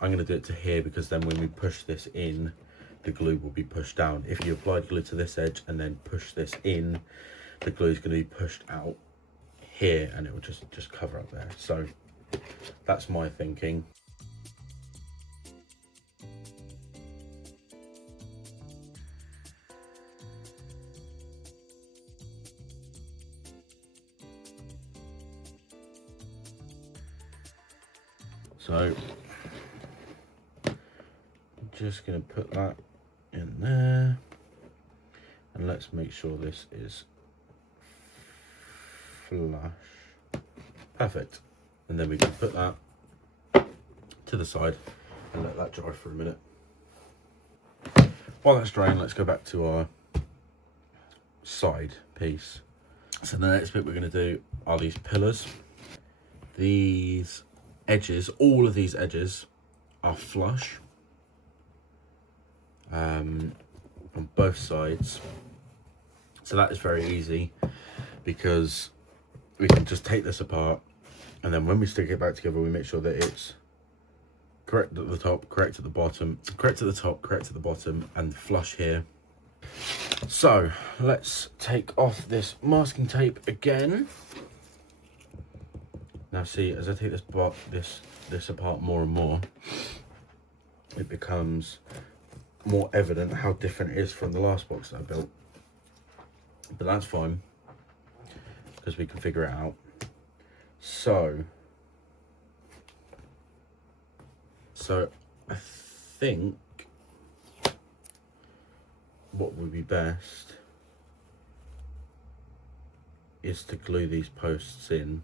I'm going to do it to here because then when we push this in, the glue will be pushed down. If you apply glue to this edge and then push this in, the glue is going to be pushed out here and it will just cover up there. So that's my thinking. So I'm just going to put that in there, and let's make sure this is flush. Perfect. And then we can put that to the side and let that dry for a minute. While that's drying, let's go back to our side piece. So the next bit we're going to do are these pillars. These edges, all of these edges are flush on both sides, so that is very easy because we can just take this apart, and then when we stick it back together we make sure that it's correct at the top, correct at the bottom, correct at the top, correct at the bottom, and flush here. So let's take off this masking tape again. Now see, as I take this apart more and more, it becomes more evident how different it is from the last box that I built. But that's fine, because we can figure it out. So I think what would be best is to glue these posts in.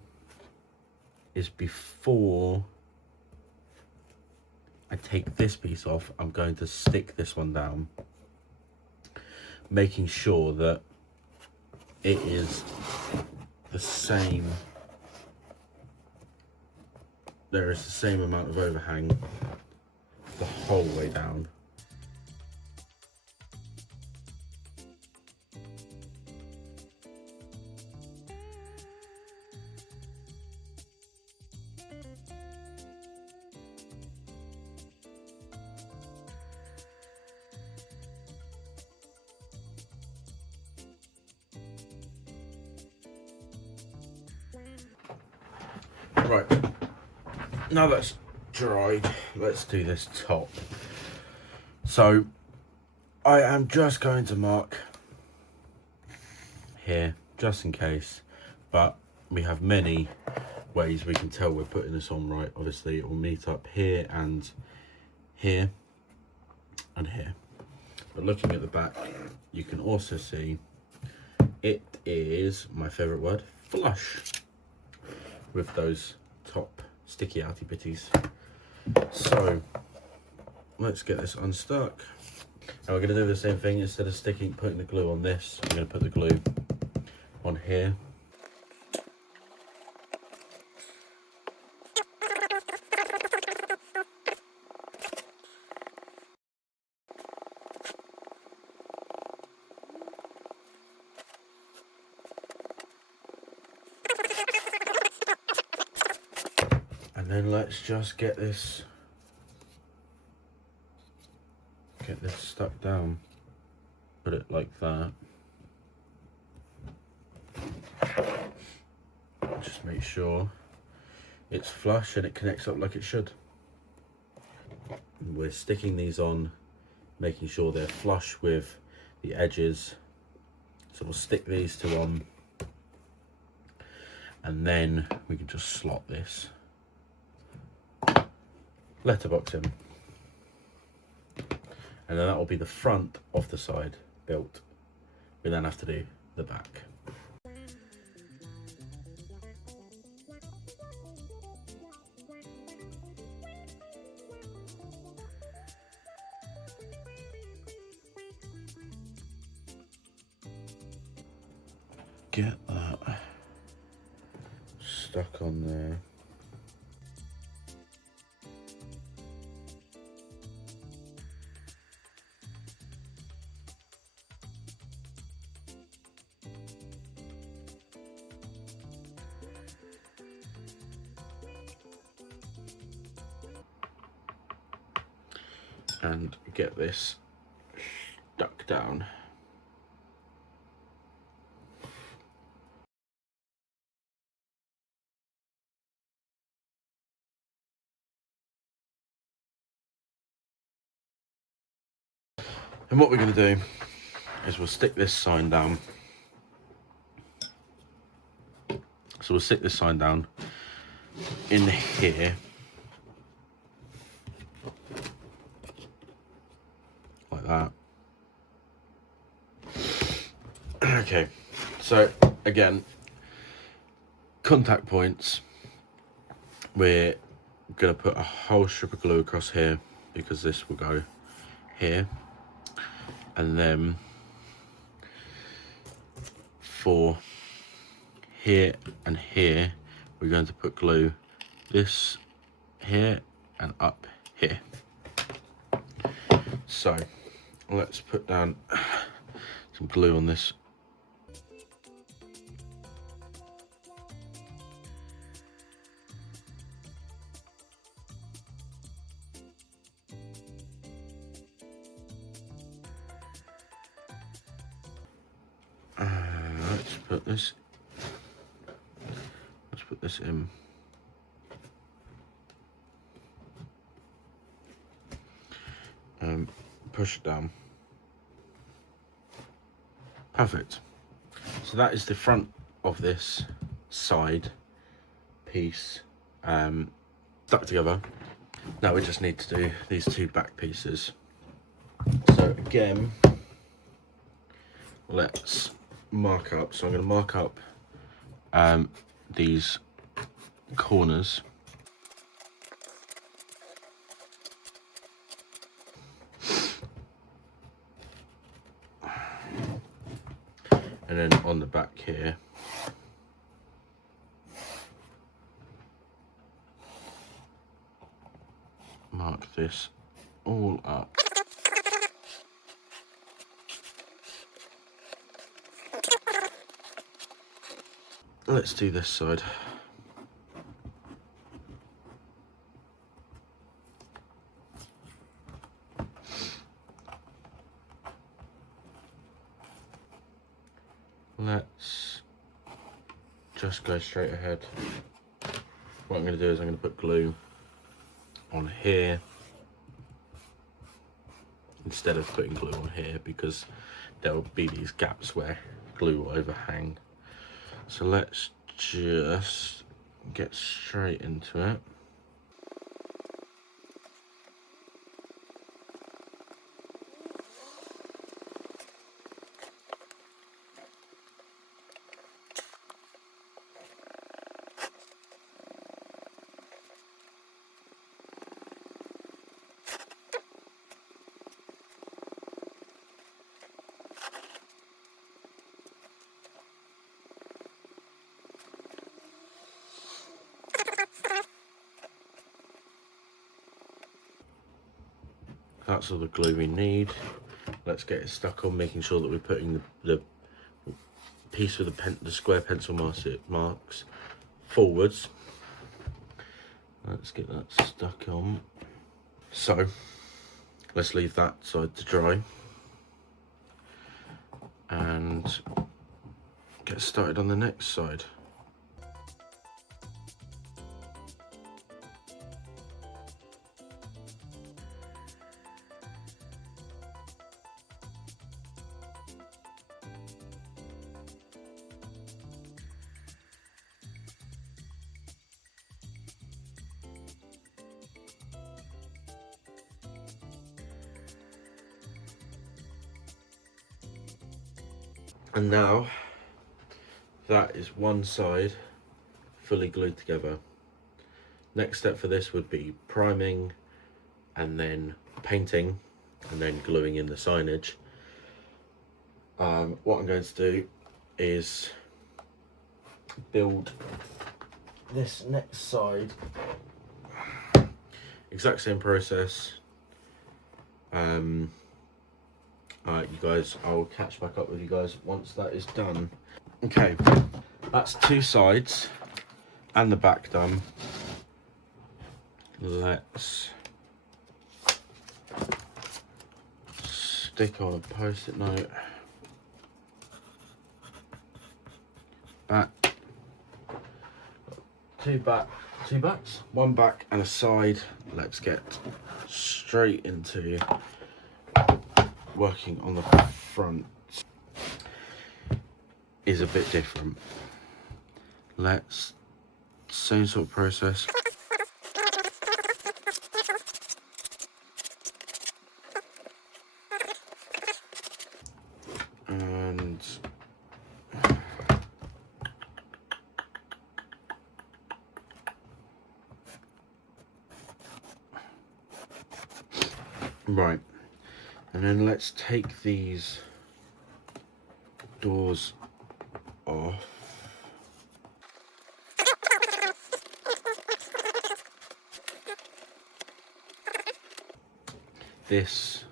Is before I take this piece off, I'm going to stick this one down, making sure that it is the same, there is the same amount of overhang the whole way down. Right, now that's dried, let's do this top. So I am just going to mark here, just in case, but we have many ways we can tell we're putting this on right. Obviously it will meet up here and here and here, but looking at the back you can also see it is, my favorite word, flush, with those top sticky outy bitties. So let's get this unstuck. Now we're going to do the same thing. Instead of putting the glue on this, I'm going to put the glue on here. And then let's just get this stuck down. Put it like that. Just to make sure it's flush and it connects up like it should. And we're sticking these on, making sure they're flush with the edges. So we'll stick these two on, and then we can just slot this letterbox in. And then that will be the front of the side built. We then have to do the back. Get that stuck on there. And get this stuck down. And what we're going to do is we'll stick this sign down. So we'll stick this sign down in here, like that. Okay, so again, contact points, we're going to put a whole strip of glue across here because this will go here. And then for here and here, we're going to put glue this here and up here. So let's put down some glue on this. Let's put this in. Push it down. Perfect. So that is the front of this side piece stuck together. Now we just need to do these two back pieces. So again, let's mark up. So I'm going to mark up these corners. And then on the back here, mark this all up. Let's do this side. Let's just go straight ahead. What I'm going to do is I'm going to put glue on here instead of putting glue on here, because there will be these gaps where glue will overhang. So let's just get straight into it. That's all the glue we need. Let's get it stuck on, making sure that we're putting the piece with the square pencil marks forwards. Let's get that stuck on. So let's leave that side to dry and get started on the next side. And now that is one side fully glued together. Next step for this would be priming and then painting and then gluing in the signage. What I'm going to do is build this next side. Exact same process. You guys, I'll catch back up with you guys once that is done. Okay, that's two sides and the back done. Let's stick on a post-it note. Back. Two backs, one back and a side. Let's get straight into working on the front. Is a bit different. Let's same sort of process. And right, and then let's take these doors off. This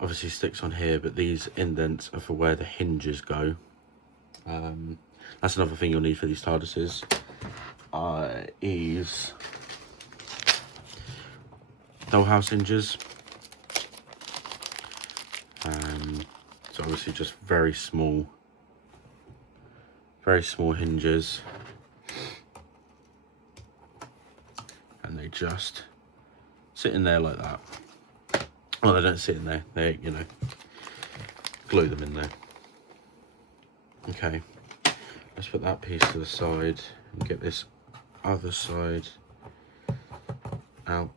obviously sticks on here, but these indents are for where the hinges go. That's another thing you'll need for these TARDISes, is dollhouse hinges. So obviously just very small hinges, and they just sit in there like that. Well, they don't sit in there, they, you know, glue them in there. Okay, let's put that piece to the side and get this other side out.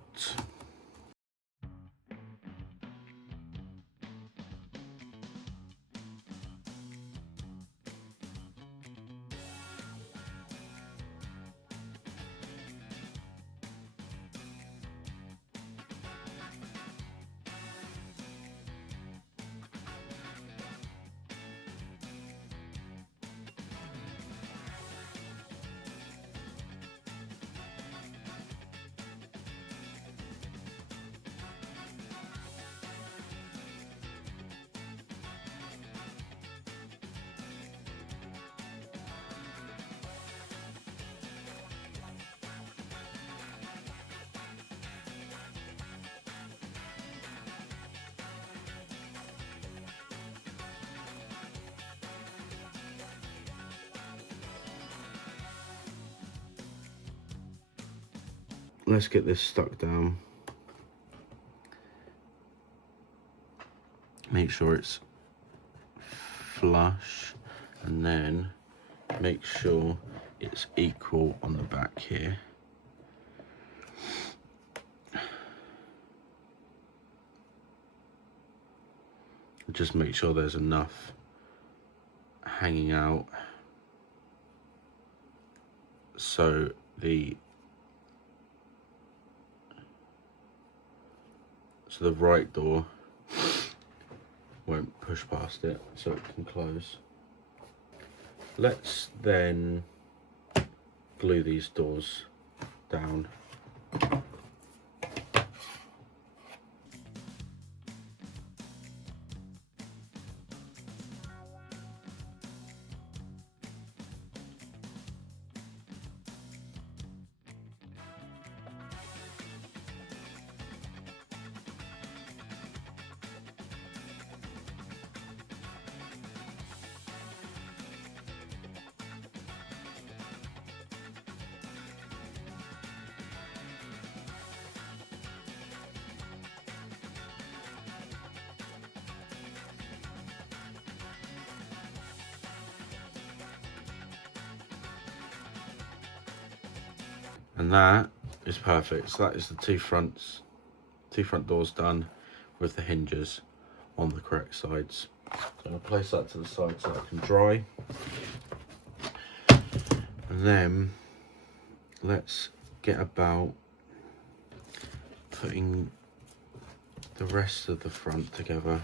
Let's get this stuck down. Make sure it's flush, and then make sure it's equal on the back here. Just make sure there's enough hanging out so the right door won't push past it, so it can close. Let's then glue these doors down. And that is perfect. So that is the two front doors done with the hinges on the correct sides. I'm going to place that to the side so it can dry. And then let's get about putting the rest of the front together.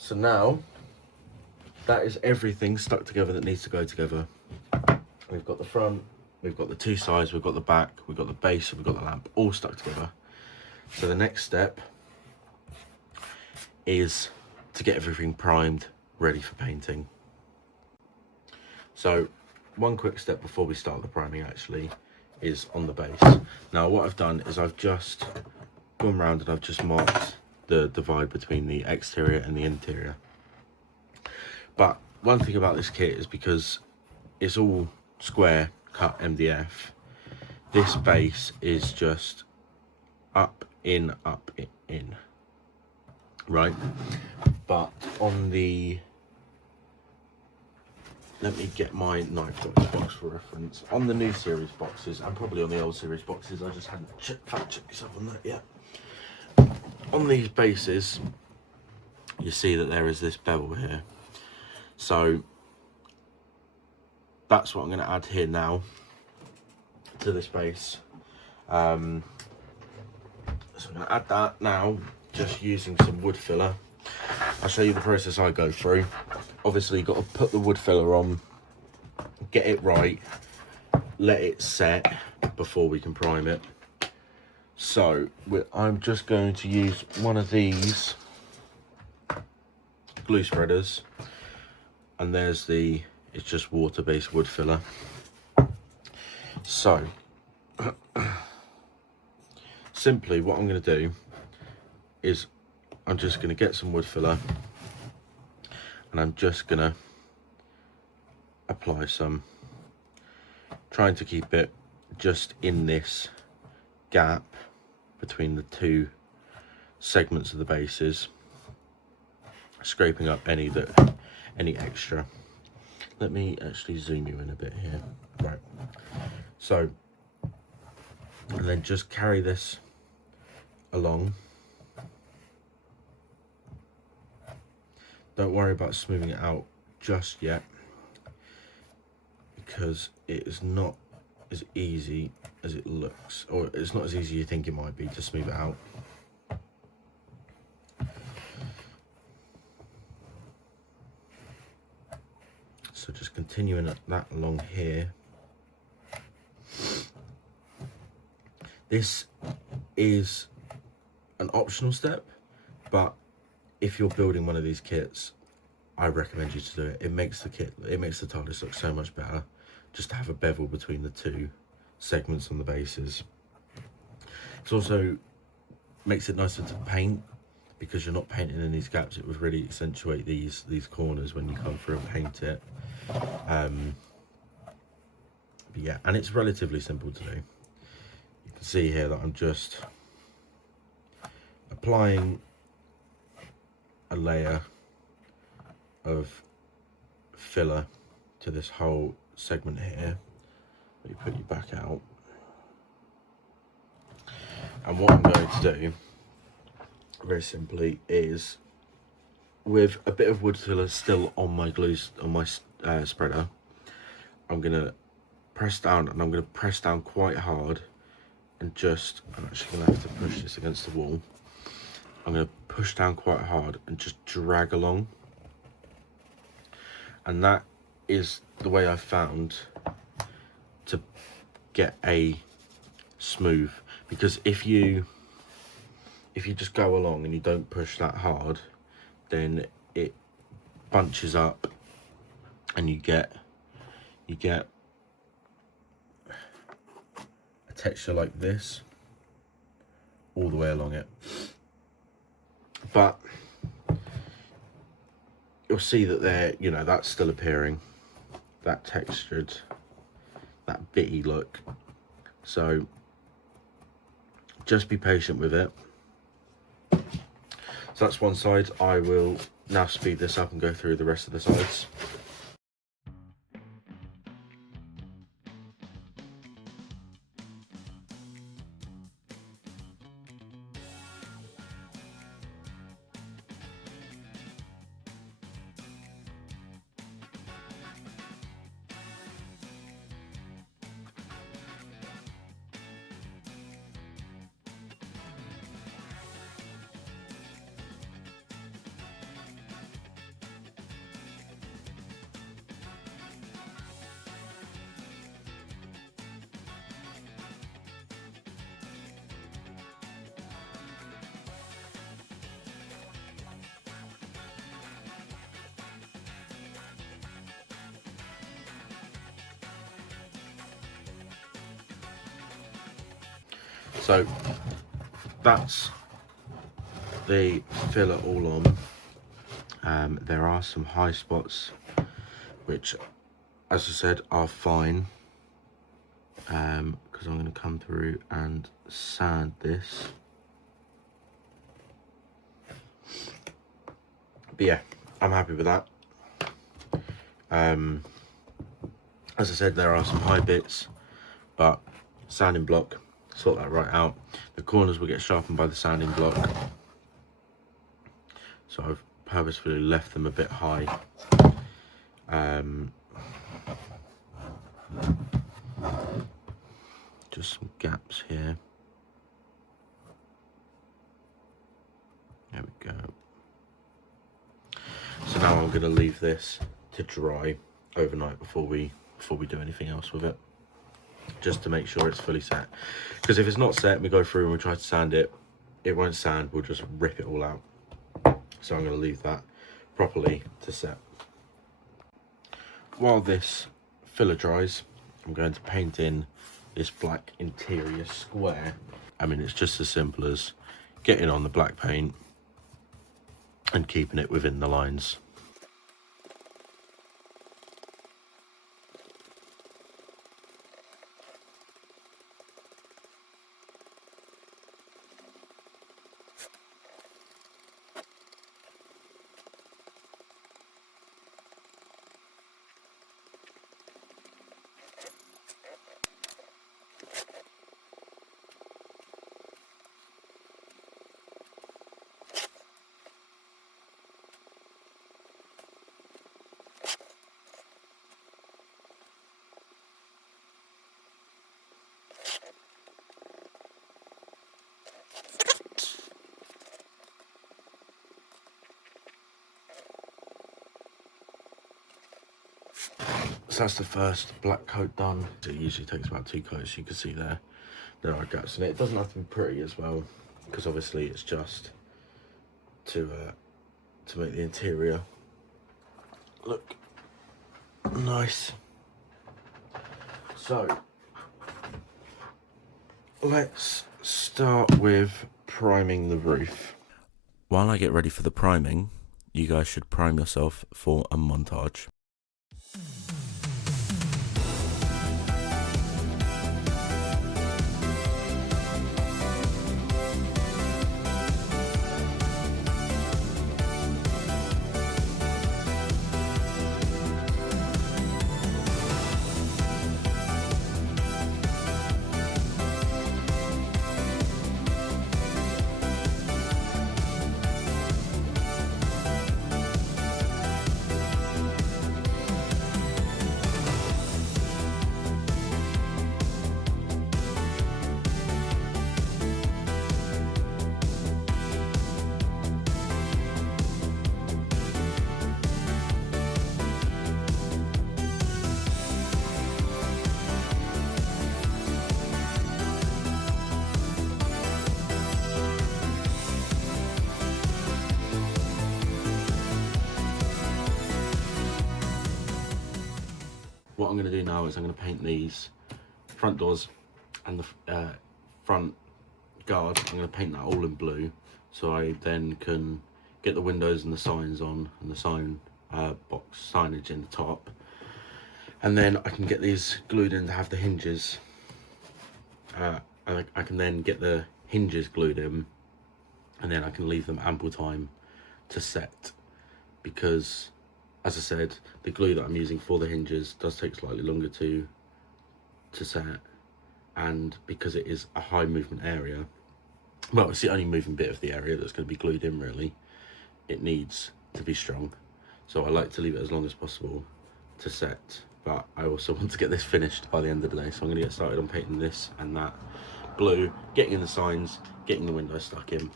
So now, that is everything stuck together that needs to go together. We've got the front, we've got the two sides, we've got the back, we've got the base, and we've got the lamp all stuck together. So the next step is to get everything primed, ready for painting. So one quick step before we start the priming actually is on the base. Now what I've done is I've just gone round and I've just marked the divide between the exterior and the interior. But one thing about this kit is because it's all square cut MDF, this base is just up, in, right? But on the, let me get my knife box for reference. On the new series boxes, and probably on the old series boxes, I just hadn't fact checked myself on that yet. On these bases, you see that there is this bevel here. So that's what I'm going to add here now to this base. So I'm going to add that now, just using some wood filler. I'll show you the process I go through. Obviously, you've got to put the wood filler on, get it right, let it set before we can prime it. So I'm just going to use one of these glue spreaders, and there's the, it's just water-based wood filler. So simply what I'm going to do is I'm just going to get some wood filler and I'm just going to apply some, trying to keep it just in this gap between the two segments of the bases, scraping up any extra. Let me actually zoom you in a bit here. Right, so, and then just carry this along. Don't worry about smoothing it out just yet, because it is not as easy as it looks, or it's not as easy as you think it might be to smooth it out. So just continuing that along here. This is an optional step, but if you're building one of these kits, I recommend you to do it. It makes the TARDIS look so much better, just to have a bevel between the two segments on the bases. It also makes it nicer to paint, because you're not painting in these gaps. It would really accentuate these corners when you come through and paint it. But yeah, and it's relatively simple to do. You can see here that I'm just applying a layer of filler to this whole segment here. Let me put you back out. And what I'm going to do, very simply, is with a bit of wood filler still on my spreader, I'm gonna press down, and I'm gonna press down quite hard, and I'm actually gonna have to push this against the wall. I'm gonna push down quite hard and just drag along, and that is the way I found to get a smooth, because if you just go along and you don't push that hard, then it bunches up and you get a texture like this all the way along it. But you'll see that there, you know, that's still appearing, that textured, that bitty look. So just be patient with it. So that's one side. I will now speed this up and go through the rest of the sides. So that's the filler all on. There are some high spots which, as I said, are fine, because I'm going to come through and sand this. But yeah, I'm happy with that. As I said, there are some high bits, but sanding block, sort that right out. The corners will get sharpened by the sanding block, so I've purposefully left them a bit high. Just some gaps here. There we go. So now I'm going to leave this to dry overnight before we do anything else with it, just to make sure it's fully set. Because if it's not set and we go through and we try to sand it, it won't sand, we'll just rip it all out. So I'm going to leave that properly to set. While this filler dries, I'm going to paint in this black interior square. I mean, it's just as simple as getting on the black paint and keeping it within the lines. So that's the first black coat done. It usually takes about 2 coats. You can see there are gaps in it. It doesn't have to be pretty as well, because obviously it's just to make the interior look nice. So let's start with priming the roof. While I get ready for the priming, you guys should prime yourself for a montage. what I'm going to do now is I'm going to paint these front doors and the front guard. I'm going to paint that all in blue, so I then can get the windows and the signs on, and the sign box signage in the top, and then I can get these glued in to have the hinges. I can then get the hinges glued in, and then I can leave them ample time to set, because as I said, the glue that I'm using for the hinges does take slightly longer to set, and because it is a high movement area, well, it's the only moving bit of the area that's going to be glued in really, it needs to be strong. So I like to leave it as long as possible to set, but I also want to get this finished by the end of the day, so I'm going to get started on painting this and that blue, getting in the signs, getting the windows stuck in.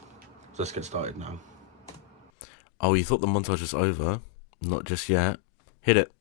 So let's get started now. Oh, you thought the montage was over? Not just yet. Hit it.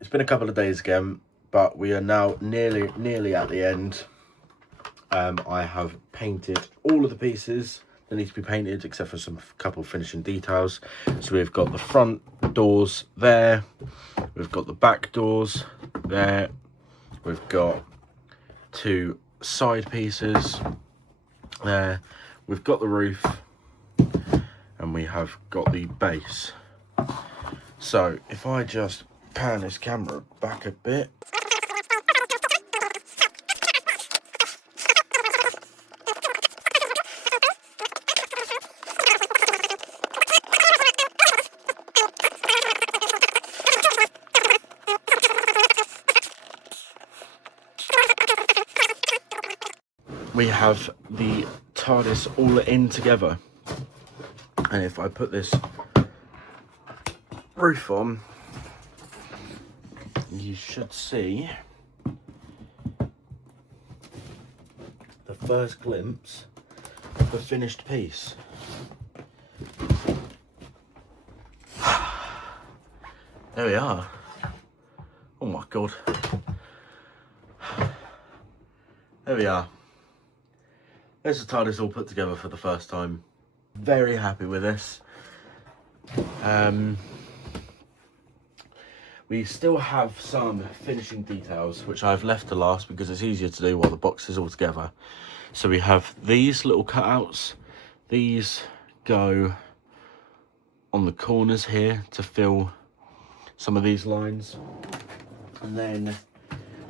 It's been a couple of days again, but we are now nearly at the end. I have painted all of the pieces that need to be painted, except for some couple finishing details. So we've got the front doors there, we've got the back doors there, we've got two side pieces there, we've got the roof, and we have got the base. So if I just pan this camera back a bit. We have the TARDIS all in together, and if I put this roof on, you should see the first glimpse of the finished piece. There we are. Oh my god. There we are. There's the TARDIS all put together for the first time. Very happy with this. We still have some finishing details, which I've left to last because it's easier to do while the box is all together. So we have these little cutouts. These go on the corners here to fill some of these lines. And then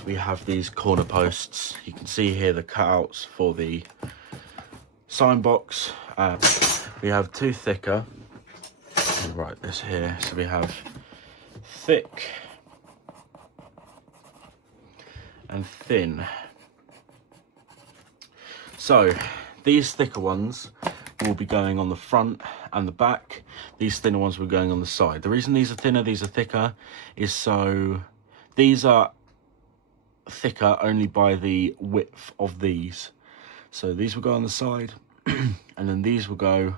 we have these corner posts. You can see here the cutouts for the sign box. We have two thicker. I'll write this here. So we have thick and thin. So these thicker ones will be going on the front and the back. These thinner ones will be going on the side. The reason these are thinner, these are thicker, is so these are thicker only by the width of these. So these will go on the side and then these will go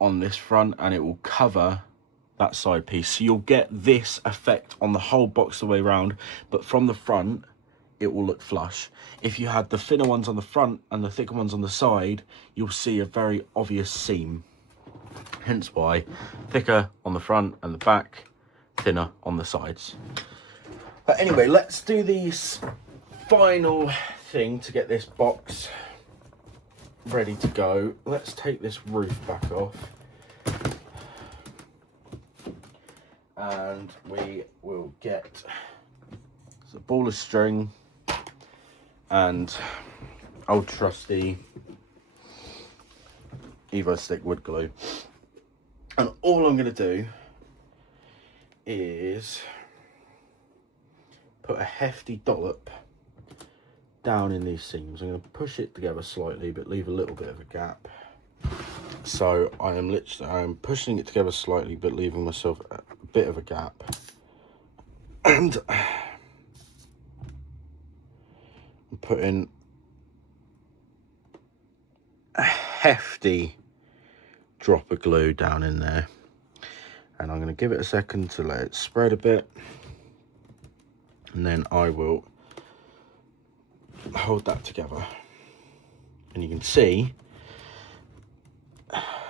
on this front, and it will cover that side piece. So you'll get this effect on the whole box the way around, but from the front, it will look flush. If you had the thinner ones on the front and the thicker ones on the side, you'll see a very obvious seam. Hence why thicker on the front and the back, thinner on the sides. But anyway, let's do this final thing to get this box ready to go. Let's take this roof back off. And we will get a ball of string and old trusty Evo stick wood glue. And all I'm going to do is put a hefty dollop down in these seams. I'm going to push it together slightly, but leave a little bit of a gap. So I'm pushing it together slightly, but leaving myself a bit of a gap. And I'm putting a hefty drop of glue down in there. And I'm going to give it a second to let it spread a bit. And then I will hold that together. And you can see,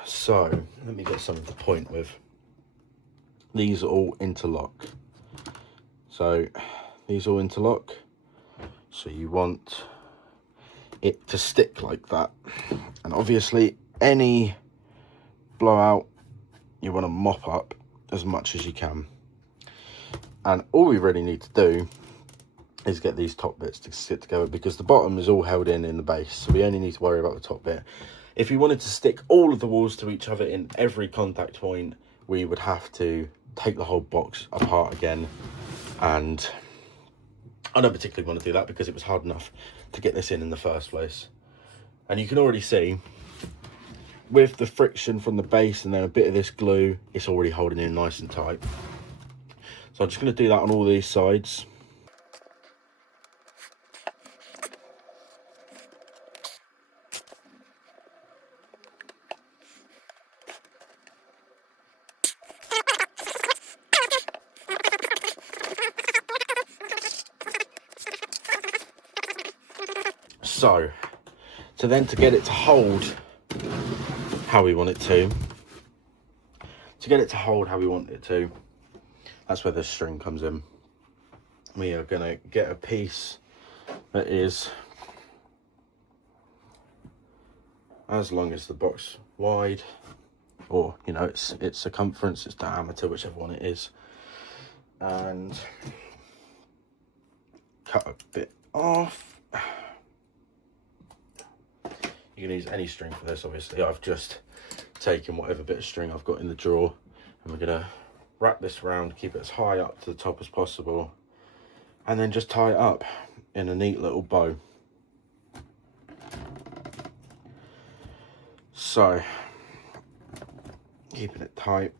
so let me get something to point with. These all interlock. So these all interlock. So you want it to stick like that. And obviously any blowout you want to mop up as much as you can. And all we really need to do is get these top bits to sit together, because the bottom is all held in the base, so we only need to worry about the top bit. If we wanted to stick all of the walls to each other in every contact point, we would have to take the whole box apart again, and I don't particularly want to do that because it was hard enough to get this in the first place. And you can already see with the friction from the base and then a bit of this glue, it's already holding in nice and tight. So I'm just going to do that on all these sides. So then to get it to hold how we want it to get it to hold how we want it to, that's where the string comes in. We are going to get a piece that is as long as the box wide, or you know, its circumference, its diameter, whichever one it is, and cut a bit off. You can use any string for this, obviously. I've just taken whatever bit of string I've got in the drawer, and we're gonna wrap this around, keep it as high up to the top as possible, and then just tie it up in a neat little bow. So, keeping it tight.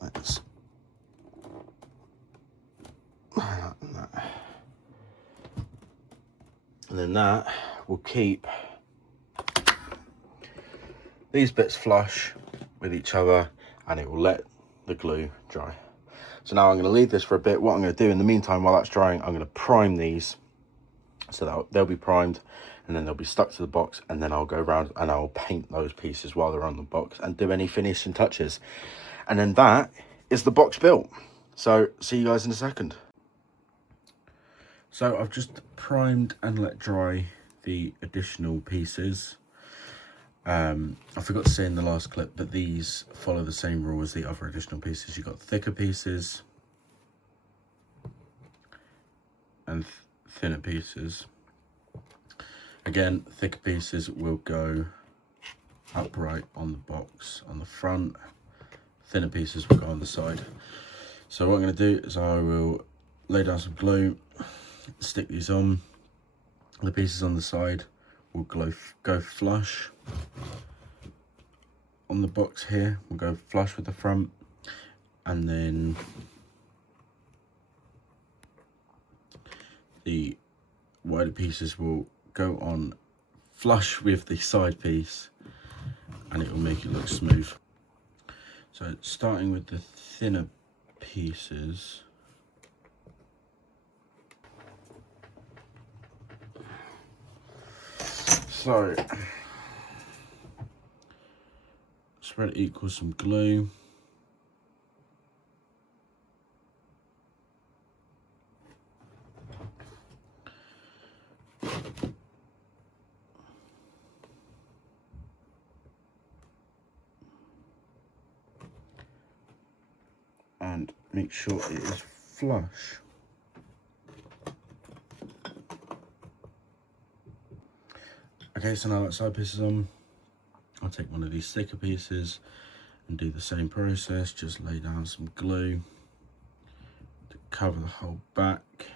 Let's and then that will keep these bits flush with each other, and it will let the glue dry. So now I'm going to leave this for a bit. What I'm going to do in the meantime while that's drying, I'm going to prime these so that they'll be primed, and then they'll be stuck to the box, and then I'll go around and I'll paint those pieces while they're on the box and do any finishing touches. And then that is the box built. So see you guys in a second. So I've just primed and let dry the additional pieces. I forgot to say in the last clip, but these follow the same rule as the other additional pieces. You've got thicker pieces and thinner pieces. Again, thicker pieces will go upright on the box on the front. Thinner pieces will go on the side. So what I'm going to do is I will lay down some glue, stick these on. The pieces on the side will go flush on the box here. We'll go flush with the front, and then the wider pieces will go on flush with the side piece and it will make it look smooth. So starting with the thinner pieces, so spread equals some glue. And make sure it is flush. Okay, so now that side piece is on, I'll take one of these thicker pieces and do the same process. Just lay down some glue to cover the whole back.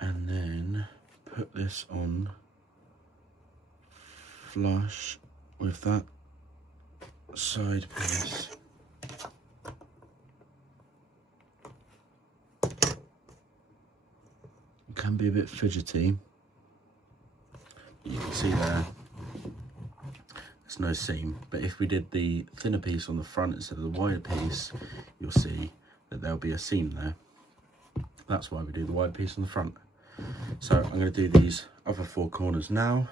And then put this on flush with that side piece. It can be a bit fidgety. You can see there's no seam, but if we did the thinner piece on the front instead of the wider piece, you'll see that there'll be a seam there. That's why we do the wide piece on the front. So I'm going to do these other 4 corners now.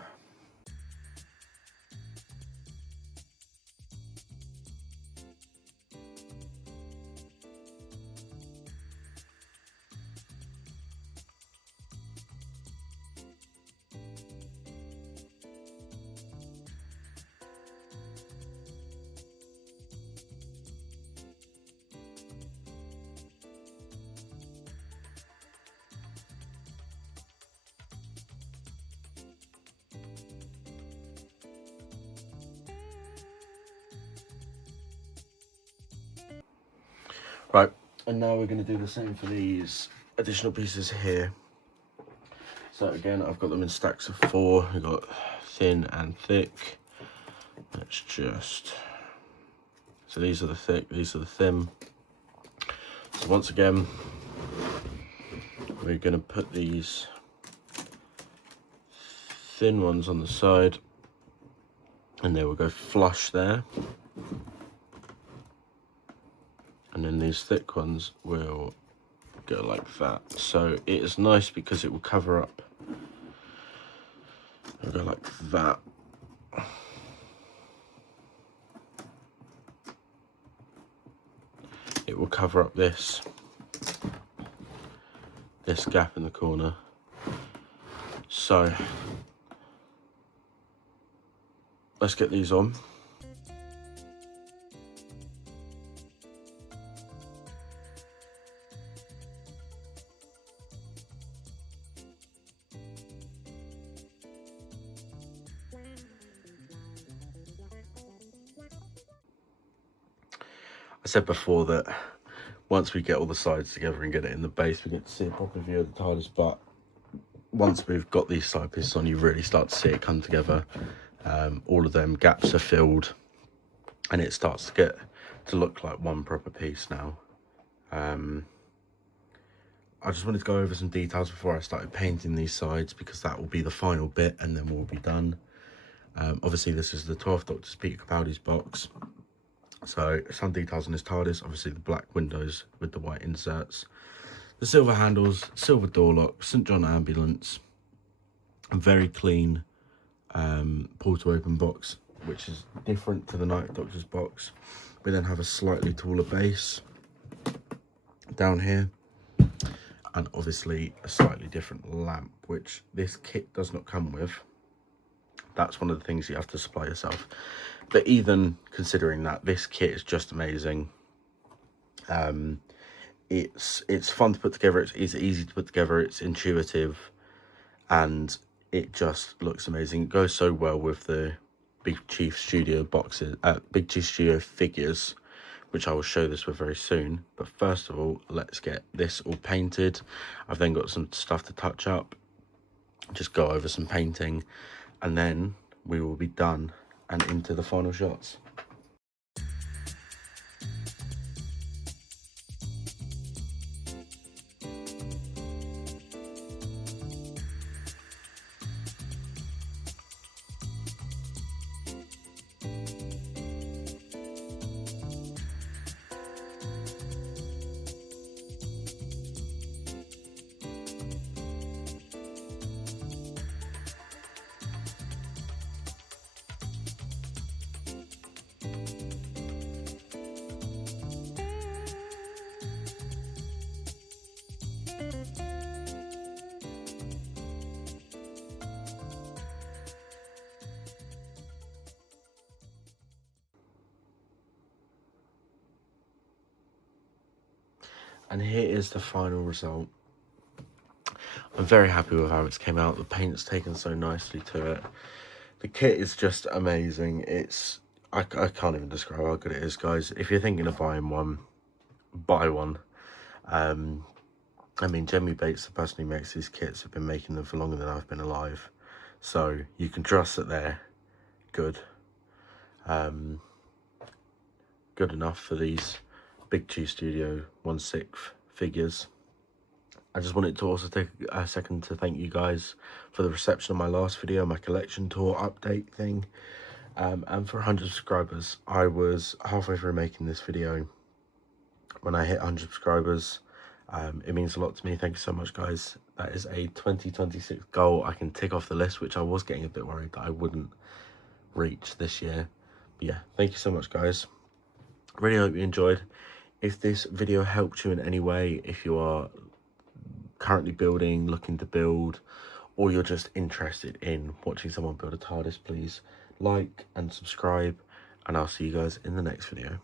Right, and now we're going to do the same for these additional pieces here. So again, I've got them in stacks of 4. We've got thin and thick. Let's just, so these are the thick, these are the thin. So once again, we're going to put these thin ones on the side, and they will go flush there. And then these thick ones will go like that. So it is nice because it will cover up. It'll go like that. It will cover up this gap in the corner. So let's get these on. I said before that once we get all the sides together and get it in the base, we get to see a proper view of the TARDIS, but once we've got these side pieces on, you really start to see it come together. All of them gaps are filled and it starts to get to look like one proper piece now. I just wanted to go over some details before I started painting these sides, because that will be the final bit and then we'll be done. Obviously this is the 12th Doctor's Peter Capaldi's box. So some details on this TARDIS, obviously the black windows with the white inserts, the silver handles, silver door lock, St John ambulance, a very clean pull to open box, which is different to the Ninth Doctor's box. We then have a slightly taller base down here, and obviously a slightly different lamp, which this kit does not come with. That's one of the things you have to supply yourself. But even considering that, this kit is just amazing. It's fun to put together, it's easy to put together, it's intuitive, and it just looks amazing. It goes so well with the Big Chief Studio boxes, Big Chief Studio figures, which I will show this with very soon. But first of all, let's get this all painted. I've then got some stuff to touch up, just go over some painting, and then we will be done and into the final shots. And here is the final result. I'm very happy with how it's came out. The paint's taken so nicely to it. The kit is just amazing. I can't even describe how good it is, guys. If you're thinking of buying one, buy one. I mean, Jemmy Bates, the person who makes these kits, have been making them for longer than I've been alive. So you can trust that they're good. Good enough for these Big Cheese Studio 1/6 figures. I just wanted to also take a second to thank you guys for the reception of my last video, my collection tour update thing. And for 100 subscribers. I was halfway through making this video when I hit 100 subscribers. It means a lot to me. Thank you so much, guys. That is a 2026 goal I can tick off the list, which I was getting a bit worried that I wouldn't reach this year. But yeah, thank you so much, guys. Really hope you enjoyed. If this video helped you in any way, if you are currently building, looking to build, or you're just interested in watching someone build a TARDIS, please like and subscribe, and I'll see you guys in the next video.